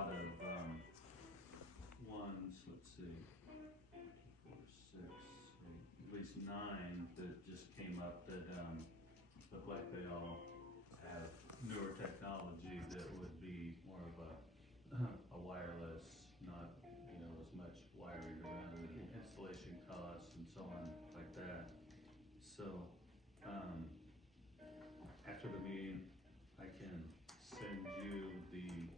lot of ones, let's see, 4, 6, 8, at least 9 that just came up that look like they all have newer technology that would be more of a wireless, not as much wiring around it, installation costs and so on like that. So after the meeting, I can send you the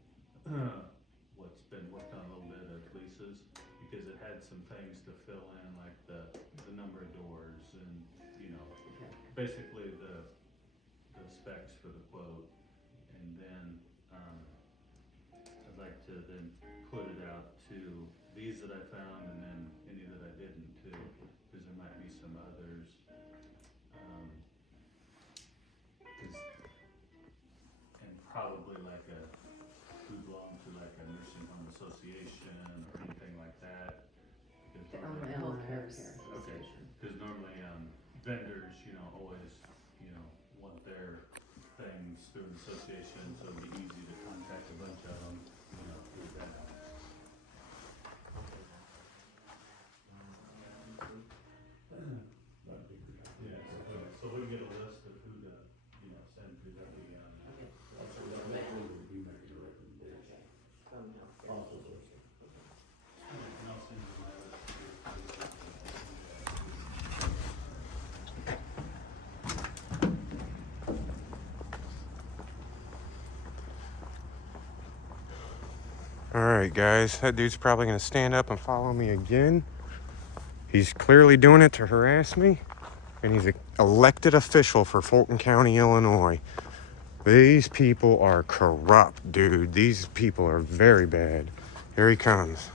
what's been worked on a little bit of Lisa's, because it had some things to fill in, like the number of doors and basically the specs for the quote. And then I'd like to then put it out to these that I found and then any that I didn't too, because there might be some others. And probably like who belong to like a nursing home association or anything like that. Healthcare. Okay, because normally vendors, always, want their things through an association, so it'd be easy to contact a bunch of them, through that. Yeah, so we can get a list of who to, send to that we, and I'll send you my list. All right, guys, that dude's probably gonna stand up and follow me again. He's clearly doing it to harass me, and he's an elected official for Fulton County, Illinois. These people are corrupt, dude. These people are very bad. Here he comes.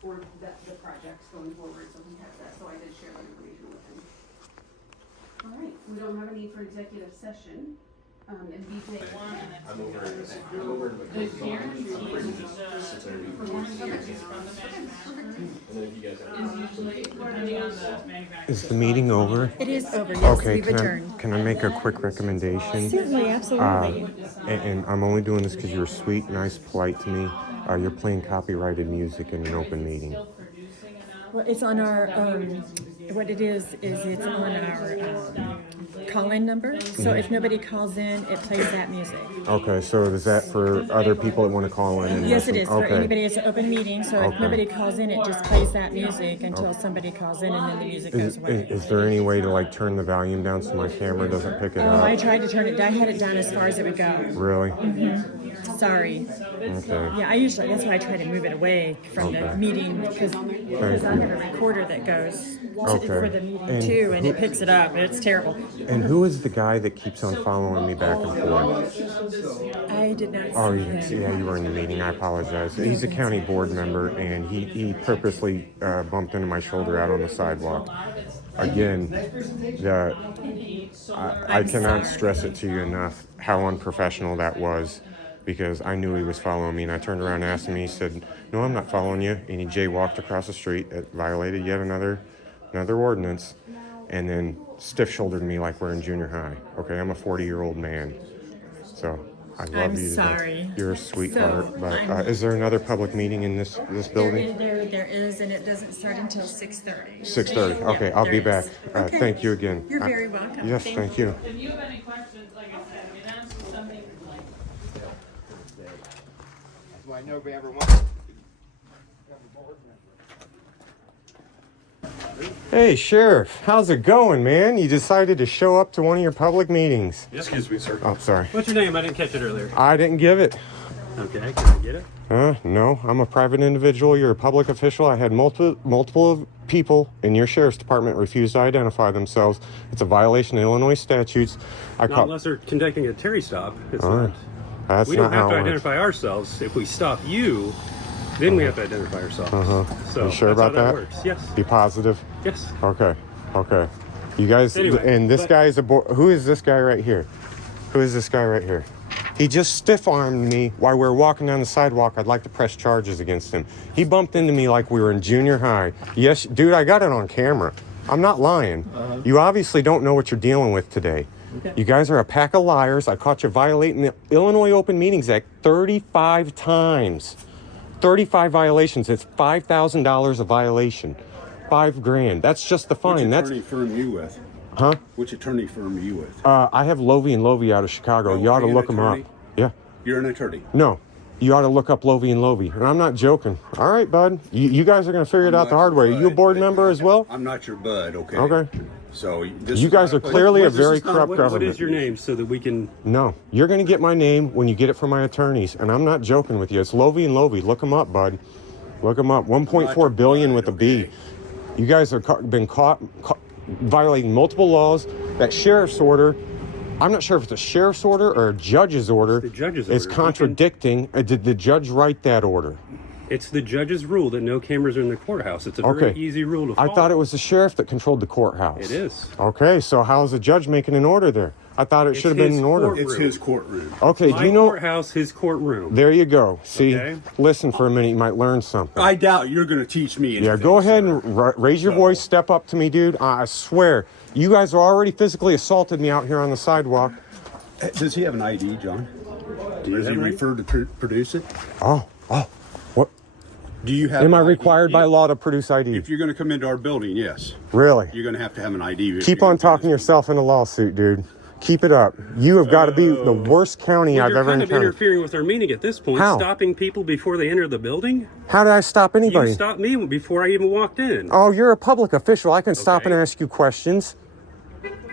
For the projects going forward, so he has that, so I did share that information with him. All right, we don't have a need for executive session, and BJ. I'm over The guarantee performance guarantees from the manufacturer and then if you guys is usually depending on the manufacturer. Is the meeting over? It is over, yes, Okay, we've adjourned. can I make a quick recommendation? Certainly, absolutely. And I'm only doing this because you're sweet, nice, polite to me. You're playing copyrighted music in an open meeting. Well, it's on our, what it is it's on our call-in number. So if nobody calls in, it plays that music. Okay, so is that for other people that want to call in? And Yes, it listen? is. For Okay. anybody, it's an open meeting, so if Okay. nobody calls in, it just plays that music until somebody calls in and then the music goes away. Is there any way to like turn the volume down so my camera doesn't pick it I up? tried to turn it down. I had it down as far as it would go. Really? Sorry. Okay. Yeah, that's why I try to move it away from the meeting because I have a recorder that goes Okay. for the meeting And too, and it picks it up. It's terrible. And who is the guy that keeps on following me back and forth? I did not see Oh, him. yeah, you were in the meeting. I apologize. He's a county board member, and he purposely bumped into my shoulder out on the sidewalk. Again, I cannot stress it to you enough how unprofessional that was, because I knew he was following me, and I turned around and asked him. He said, "No, I'm not following you," and he jaywalked across the street. It violated yet another ordinance, and then stiff-shouldered me like we're in junior high. Okay, I'm a 40-year-old man, so I love I'm you. sorry. You're a sweetheart. So, But is there another public meeting in this building? There is, and it doesn't start until 6:30. 6:30. Okay, I'll be back. Okay. Thank you again. You're very welcome. Yes, thank you. If you have any questions, like I said, that's something like. That's why nobody ever wants to become a board member. Hey, Sheriff, how's it going, man? You decided to show up to one of your public meetings. Excuse me, sir. Oh, sorry. What's your name? I didn't catch it earlier. I didn't give it. Okay, can I get it? No, I'm a private individual. You're a public official. I had multiple people in your sheriff's department refuse to identify themselves. It's a violation of Illinois statutes. Not unless they're conducting a Terry stop. It's All right. not. That's We don't not have how to it works. identify ourselves. If we stop you, then we have to identify ourselves. So You sure that's about how that? works. Yes. Be positive. Yes. Okay. Okay. You guys, Anyway, and this guy is who is this guy right here? Who is this guy right here? He just stiff-armed me while we were walking down the sidewalk. I'd like to press charges against him. He bumped into me like we were in junior high. Yes, dude, I got it on camera. I'm not lying. You obviously don't know what you're dealing with today. Okay. You guys are a pack of liars. I caught you violating the Illinois Open Meetings Act 35 times. 35 violations. It's $5,000 a violation. $5,000. That's just the fine. Which attorney firm you with? Huh? Which attorney firm are you with? I have Lovey and Lovey out of Chicago. You ought to Are you look an them up. attorney? Yeah. You're an attorney. No. You ought to look up Lovey and Lovey. And I'm not joking. All right, bud. You guys are going to figure it out the hard way. Are you a board member as well? I'm not your bud, okay? Okay. So this You is guys not are clearly a very corrupt What government. is your name so that we can? No. You're going to get my name when you get it from my attorneys. And I'm not joking with you. It's Lovey and Lovey. Look them up, bud. Look them up. 1.4 billion with a B. You guys have been caught violating multiple laws. That sheriff's order, I'm not sure if it's a sheriff's order or a judge's order. The judge's is order. contradicting. Did the judge write that order? It's the judge's rule that no cameras are in the courthouse. It's a very easy rule to follow. I thought it was the sheriff that controlled the courthouse. It is. Okay, so how's the judge making an order there? I thought it should have been his an order. courtroom. It's his courtroom. Okay, My do you know? courthouse, his courtroom. There you go. See, Okay. listen for a minute. You might learn something. I doubt you're going to teach me anything. Yeah, go ahead sir. and raise your voice. Step up to me, dude. I swear, you guys already physically assaulted me out here on the sidewalk. Does he have an ID, John? Do you Is he have one? referred to produce it? Oh, what? Do you have Am I an ID? required by law to produce ID? If you're going to come into our building, yes. Really? You're going to have an ID. if Keep you're on gonna do talking this. yourself in a lawsuit, dude. Keep it up. You have got to be the worst county Well, I've you're ever kind of encountered. interfering with our meeting at this point, How? stopping people before they enter the building. How did I stop anybody? You stopped me before I even walked in. Oh, you're a public official. I can stop and Okay. ask you questions.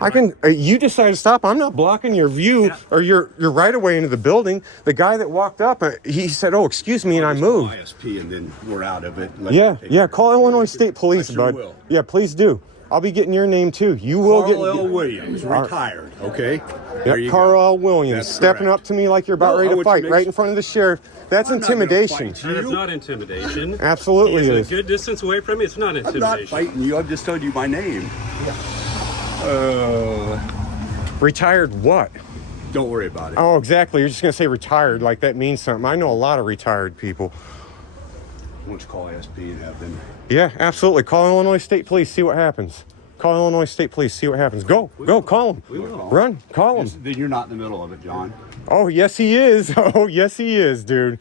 I can. You decide to stop. I'm not blocking your view or your right of way into the building. The guy that walked up, he said, "Oh, excuse me," and I Just call moved. ISP and then we're out of it. Let Yeah, them take yeah. it. Call Illinois State Police, I sure bud. will. Yeah, please do. I'll be getting your name too. You will Carl L. get. Williams, retired. Okay. There Yep, you Carl go. L. Williams That's stepping correct. up to me like you're about No, ready I to want you fight to right make in front of the sheriff. That's I'm not gonna intimidation. fight That is you. not intimidation. Absolutely He it is is. a good distance away from me. It's not I'm intimidation. not fighting you. I've just told you my name. Retired what? Don't worry about it. Oh, exactly. You're just gonna say retired like that means something. I know a lot of retired people. Why don't you call ISP and have them? Yeah, absolutely. Call Illinois State Police, see what happens. Call Illinois State Police, see what happens. Go, call them. We will. Run, call them. Then you're not in the middle of it, John. Oh, yes, he is. Oh, yes, he is, dude.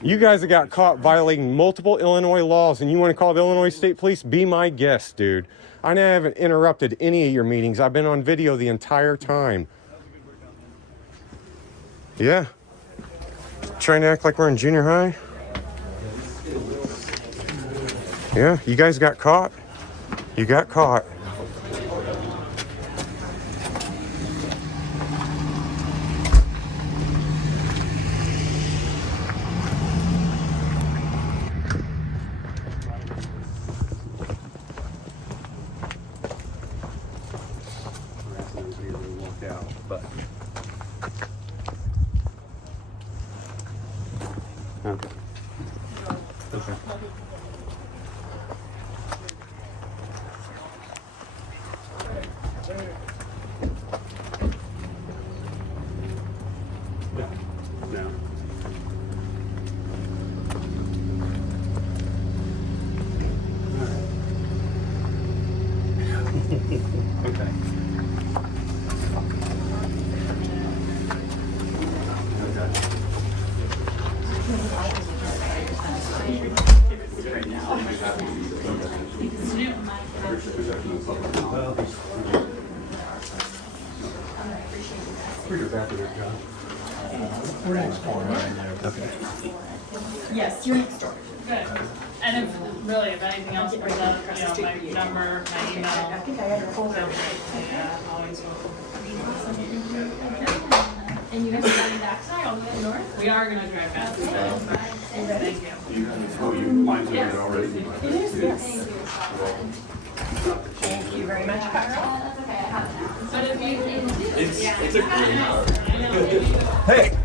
You guys have got caught violating multiple Illinois laws, and you want to call the Illinois State Police? Be my guest, dude. I haven't interrupted any of your meetings. I've been on video the entire time. Yeah. Trying to act like we're in junior high? Yeah, you guys got caught. You got caught. But okay. Okay. No. Okay. Yes, you're next door. Good. And if, really, if anything else comes up, my number, my email. I think I had your phone. Yeah, always welcome. And you guys are driving back tonight all the way north? We are gonna drive back, so, thank you. Oh, you mine's Yes. already. It is, yes. Thank you very much, Carl. That's okay, I have it now. But if you, It's a great I know, Hey,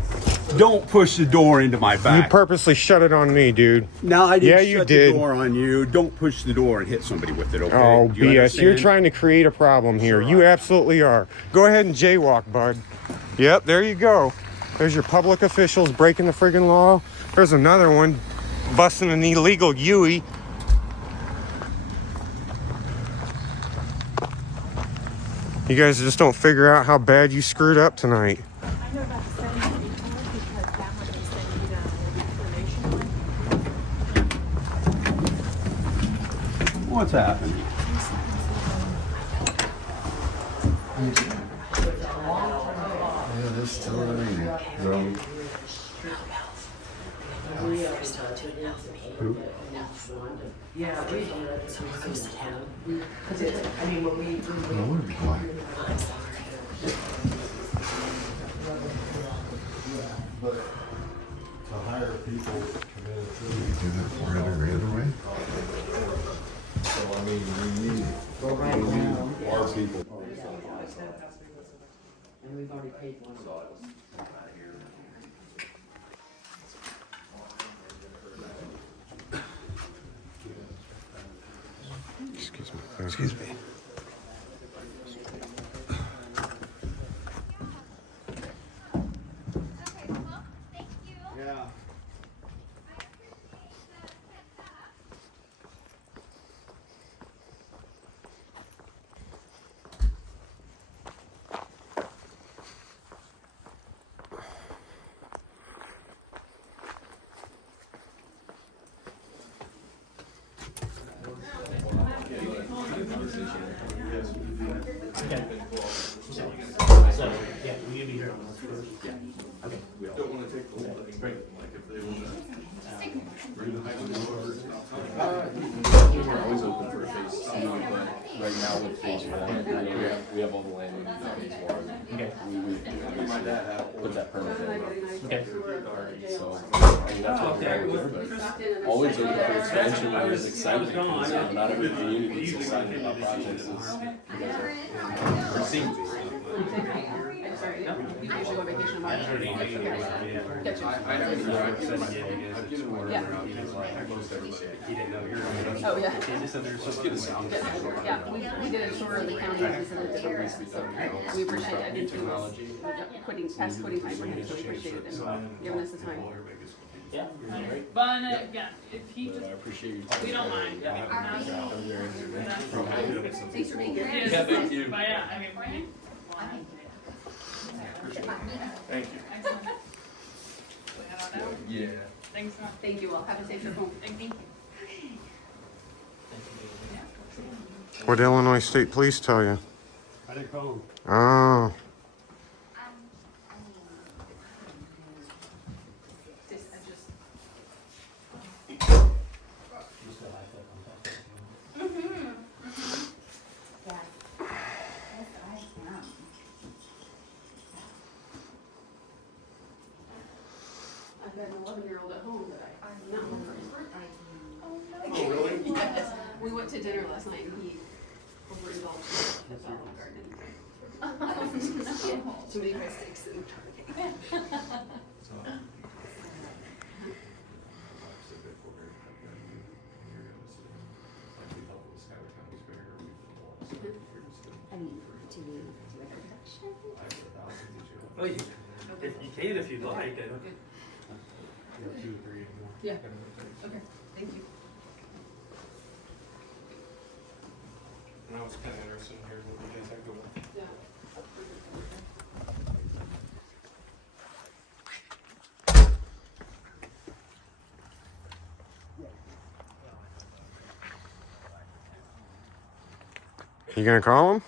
Don't push the door into my You back. purposely shut it on me, dude. No, I didn't Yeah, you shut did. the door on you. Don't push the door and hit somebody with it, okay? Oh, Do you BS. You're understand? trying to create a problem here. You absolutely are. Go ahead and jaywalk, bud. Yep, there you go. There's your public officials breaking the friggin' law. There's another one busting an illegal Yui. You guys just don't figure out how bad you screwed up tonight. I know about the same before because that one is the information one. What's happening? Yeah, this still ain't. Yeah, we. Because it's, I mean, when we. But to hire people committed to. We do that for every other way. So I mean, we need our people. And we've already paid one of those. Excuse me. Excuse me. Yeah. We're always open for a phase 2, but right now with phase 1, we have all the land we need for phase 1. Okay. We put that permit in. Okay. So, I mean, that's what we're going with, but always open for expansion when it's exciting. So not every community is excited about projects. We're seeing Sorry, you usually go on vacation in March. I've given whatever out because like most everybody. Oh, yeah. Just get us out. Yeah, we did a tour of the county and visited different places, so we appreciate it. I did too. Quitting, past quitting time for him, so we appreciate them giving us the time. Yeah. But yeah, if he just, I appreciate you. we don't mind. Thanks for being here. Yeah, thank you. But yeah, I mean, Thank you. excellent. I don't know. Yeah. Thanks, man. Thank you all. Have a safe trip home. Thank you. What did Illinois State Police tell you? I didn't call him. Oh. I've got an 11-year-old at home that I'm not home for his birthday. Oh, really? Yes. We went to dinner last night and he overindulged at the Olive Garden. Too many mistakes in targeting. Well, you can if you'd like. I don't. 2 or 3 more. Yeah. Okay, thank you. And I was kind of interested in hearing what you guys had going. Yeah. You gonna call him?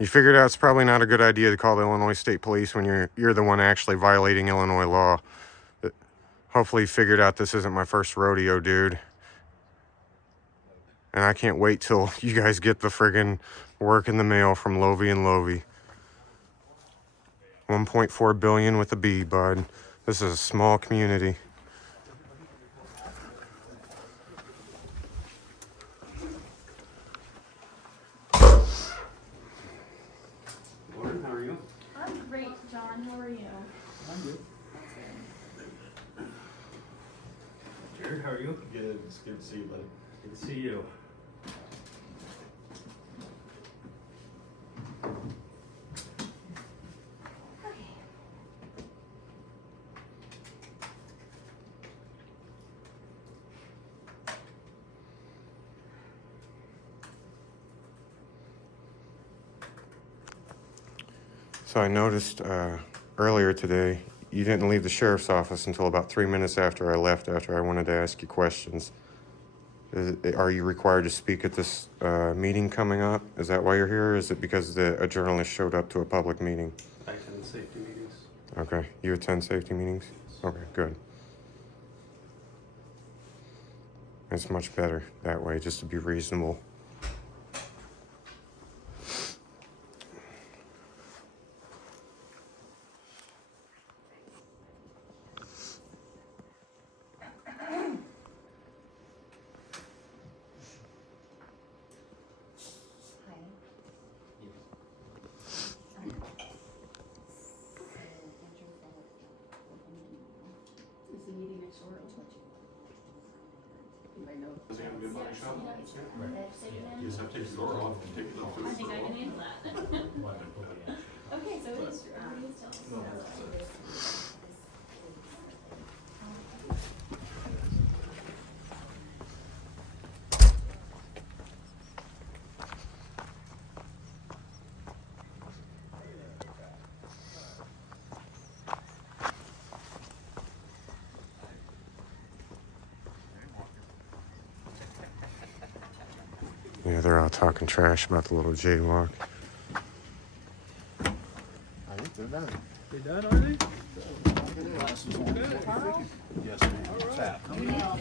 You figured out it's probably not a good idea to call the Illinois State Police when you're the one actually violating Illinois law. Hopefully you figured out this isn't my first rodeo, dude. And I can't wait till you guys get the friggin' work in the mail from Lovey and Lovey. 1.4 billion with a B, bud. This is a small community. Lauren, how are you? I'm great, John. How are you? I'm good. Jared, how are you? Good, it's good to see you, buddy. Good to see you. So I noticed earlier today you didn't leave the sheriff's office until about 3 minutes after I left, after I wanted to ask you questions. Are you required to speak at this meeting coming up? Is that why you're here? Or is it because a journalist showed up to a public meeting? I attend safety meetings. Okay. You attend safety meetings? Okay, good. It's much better that way, just to be reasonable. Is the meeting next door? Anybody know? Does he have a good body shop? Yeah. You just have to take the door off and take it off. I think I can handle that. Okay, so it is, Yeah, they're all talking trash about the little jaywalk. I think they're done. They done, are they? Yes, ma'am.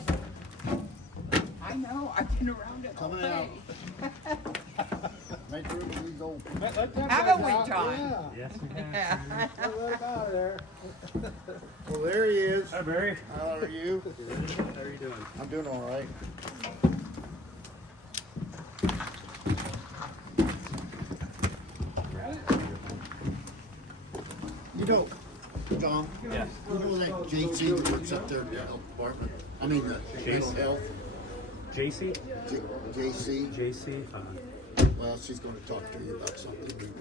I know, I've been around it all Coming day. out. Make sure that these old. Haven't we, John? Yes, we have. Out there. Well, there he is. Hi, Barry. How are you? How are you doing? I'm doing all right. You know, Tom, Yeah. you know that JC that works up there in the health department? I mean, the mental health, JC? JC. JC? Well, she's gonna talk to you about something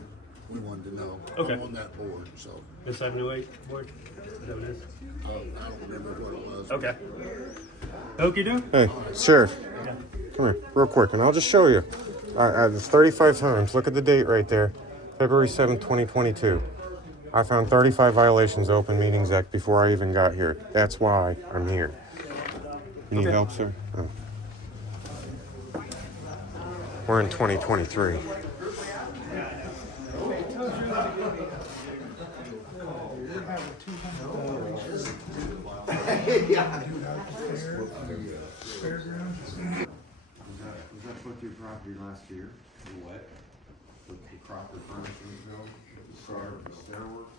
we wanted to know. Okay. I'm on that board, so, The 708 board? Is that what it is? I don't remember what it was. Okay. Okey doke. Hey, Sheriff, come here, real quick, and I'll just show you. It's 35 times. Look at the date right there, February 7th, 2022. I found 35 violations of Open Meetings Act before I even got here. That's why I'm here. You need help, sir? Oh. We're in 2023. Was that put through property last year? What? With the Crocker Furnishing Mill, the start of the stairwork?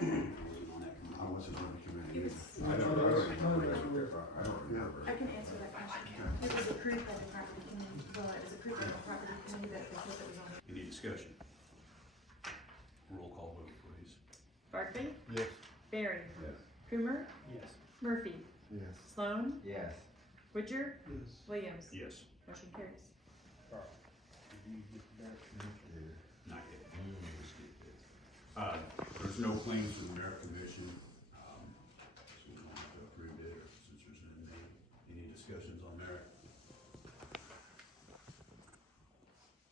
I wasn't on the committee. I don't remember. I can answer that question. It was approved by the property committee, well, it was approved by the property committee that because it was on. Any discussion? Roll call vote, please. Barkley? Yes. Barry? Yes. Coomer? Yes. Murphy? Yes. Sloan? Yes. Witcher? Williams? Yes. Motion carries. Not yet. There's no claims to the merit commission. So we don't have to approve it since there's any discussions on merit.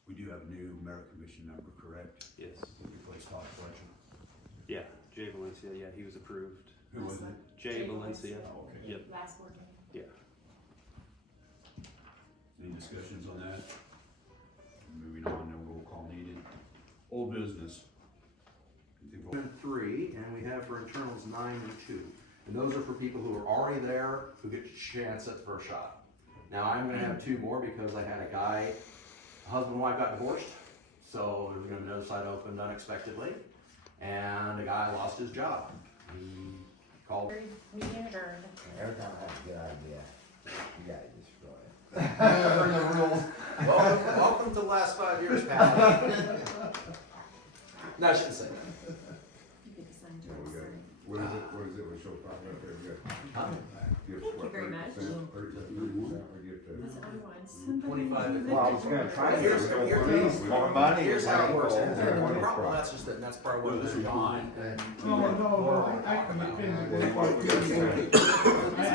We do have a new merit commission member, correct? Yes. We replaced Todd Fletcher. Yeah, Jay Valencia, yeah, he was approved. Who was it? Jay Valencia. Oh, okay. Yep. Last board meeting. Yeah. Any discussions on that? Moving on, no roll call needed. Old business. Anything for- 3, and we have for internals 9 and 2. And those are for people who are already there, who get a chance at first shot. Now I'm gonna have 2 more because I had a guy, husband and wife got divorced, so there's gonna be another site opened unexpectedly, and the guy lost his job. He called. Meeting adjourned. Every time I have a good idea, you gotta destroy it. Remember the rules. Welcome to the last 5 years, pal. No, I shouldn't say that. You get to sign There we go. to What is it, we show property up there, good. Huh? You have Thank you what? Well, I was gonna try to. Here's More money. Here's how it works. Well, that's just it, that's part of what this is on. No, I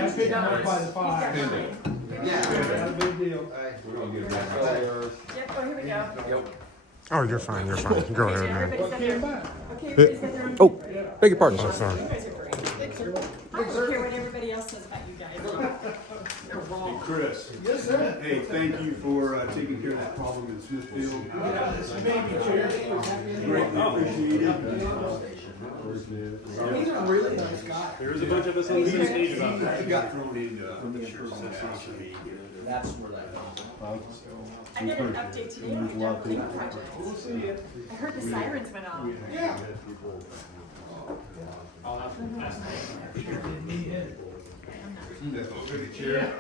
picked it up by the 5. Yeah. Big deal. We're gonna get it back. Yep, oh, here we go. Yep. Oh, you're fine. You're fine. Go ahead, man. Everybody's got their, okay, everybody's got their own. Oh, beg your pardon, You sir. guys are great. I don't care what everybody else says about you guys. They're Hey, wrong. Chris. Yes, sir. Hey, thank you for taking care of that problem in Smithfield. Greatly appreciated. He's a really nice guy. There's a bunch of us on the same stage about that. He got thrown into the sheriff's assassination. That's where that comes from. I got an update today on the cleaning project. I heard the sirens went off. Yeah. That's a good chair.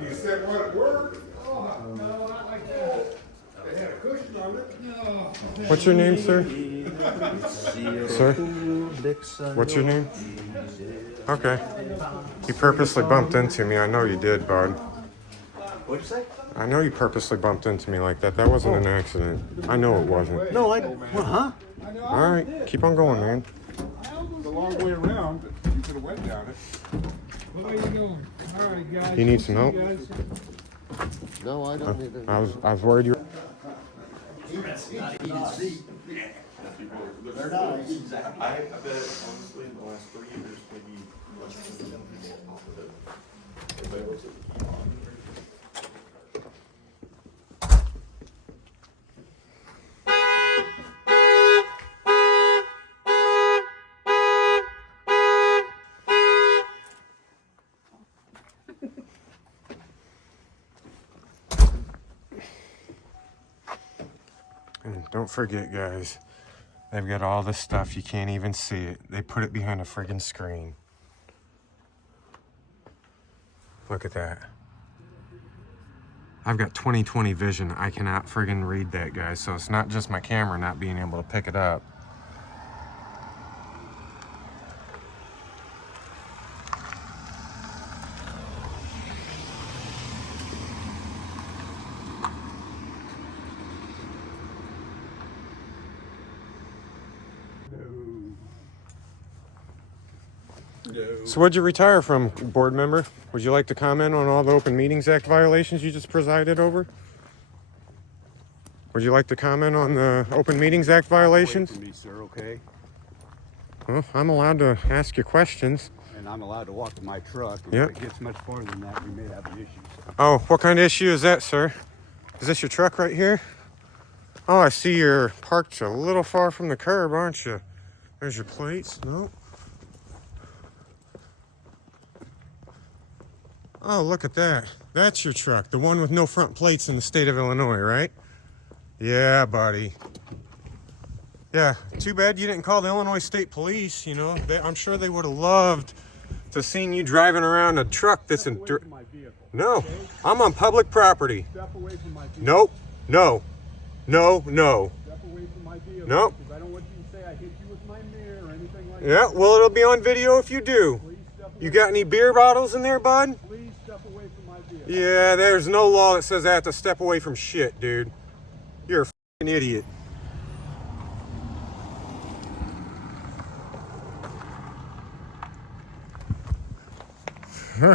You said what at work? No, not like that. They had a cushion on it. No. What's your name, sir? Sir? What's your name? Okay. You purposely bumped into me. I know you did, bud. What'd you say? I know you purposely bumped into me like that. That wasn't an accident. I know it wasn't. No, huh? All right, keep on going, man. It's a long way around, but you could have went down it. What are you doing? All right, guys. You need some help? Guys. No, I don't need I was worried you. They're nice. I bet honestly in the last 3 years, maybe less than 10 people off of it. Everybody looks at the key on. And don't forget, guys, they've got all this stuff. You can't even see it. They put it behind a friggin' screen. Look at that. I've got 20/20 vision. I cannot friggin' read that, guys. So it's not just my camera not being able to pick it up. So what'd you retire from, board member? Would you like to comment on all the Open Meetings Act violations you just presided over? Would you like to comment on the Open Meetings Act violations? Wait for me, sir, okay? Well, I'm allowed to ask you questions. And I'm allowed to walk to my truck. Yep. If it gets much farther than that, we may have an issue. So. Oh, what kind of issue is that, sir? Is this your truck right here? Oh, I see you're parked a little far from the curb, aren't you? There's your plates. No. Oh, look at that. That's your truck. The one with no front plates in the state of Illinois, right? Yeah, buddy. Yeah, too bad you didn't call the Illinois State Police, you know. I'm sure they would have loved to seen you driving around a truck that's in... No, I'm on public property. Step away from my vehicle. Nope. No. No, no. Step away from my vehicle. Nope. Because I don't want you to say I hit you with my mirror or anything like that. Yeah, well, it'll be on video if you do. You got any beer bottles in there, bud? Please step away from my vehicle. Yeah, there's no law that says I have to step away from shit, dude. You're a f***ing idiot. No, he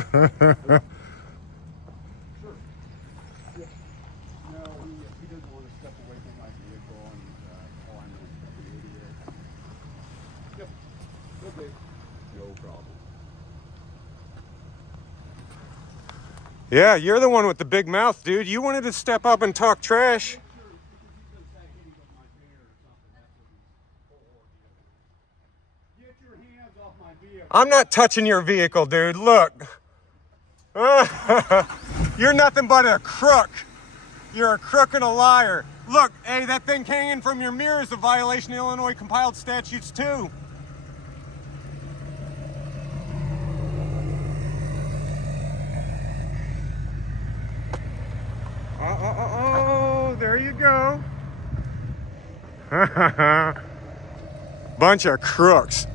doesn't want to step away from my vehicle and, oh, I'm a fucking idiot. Yep. Okay. No problem. Yeah, you're the one with the big mouth, dude. You wanted to step up and talk trash. Get your hands off my vehicle. I'm not touching your vehicle, dude. Look. You're nothing but a crook. You're a crook and a liar. Look, hey, that thing hanging from your mirror is a violation of Illinois compiled statutes, too. Oh, there you go. Bunch of crooks.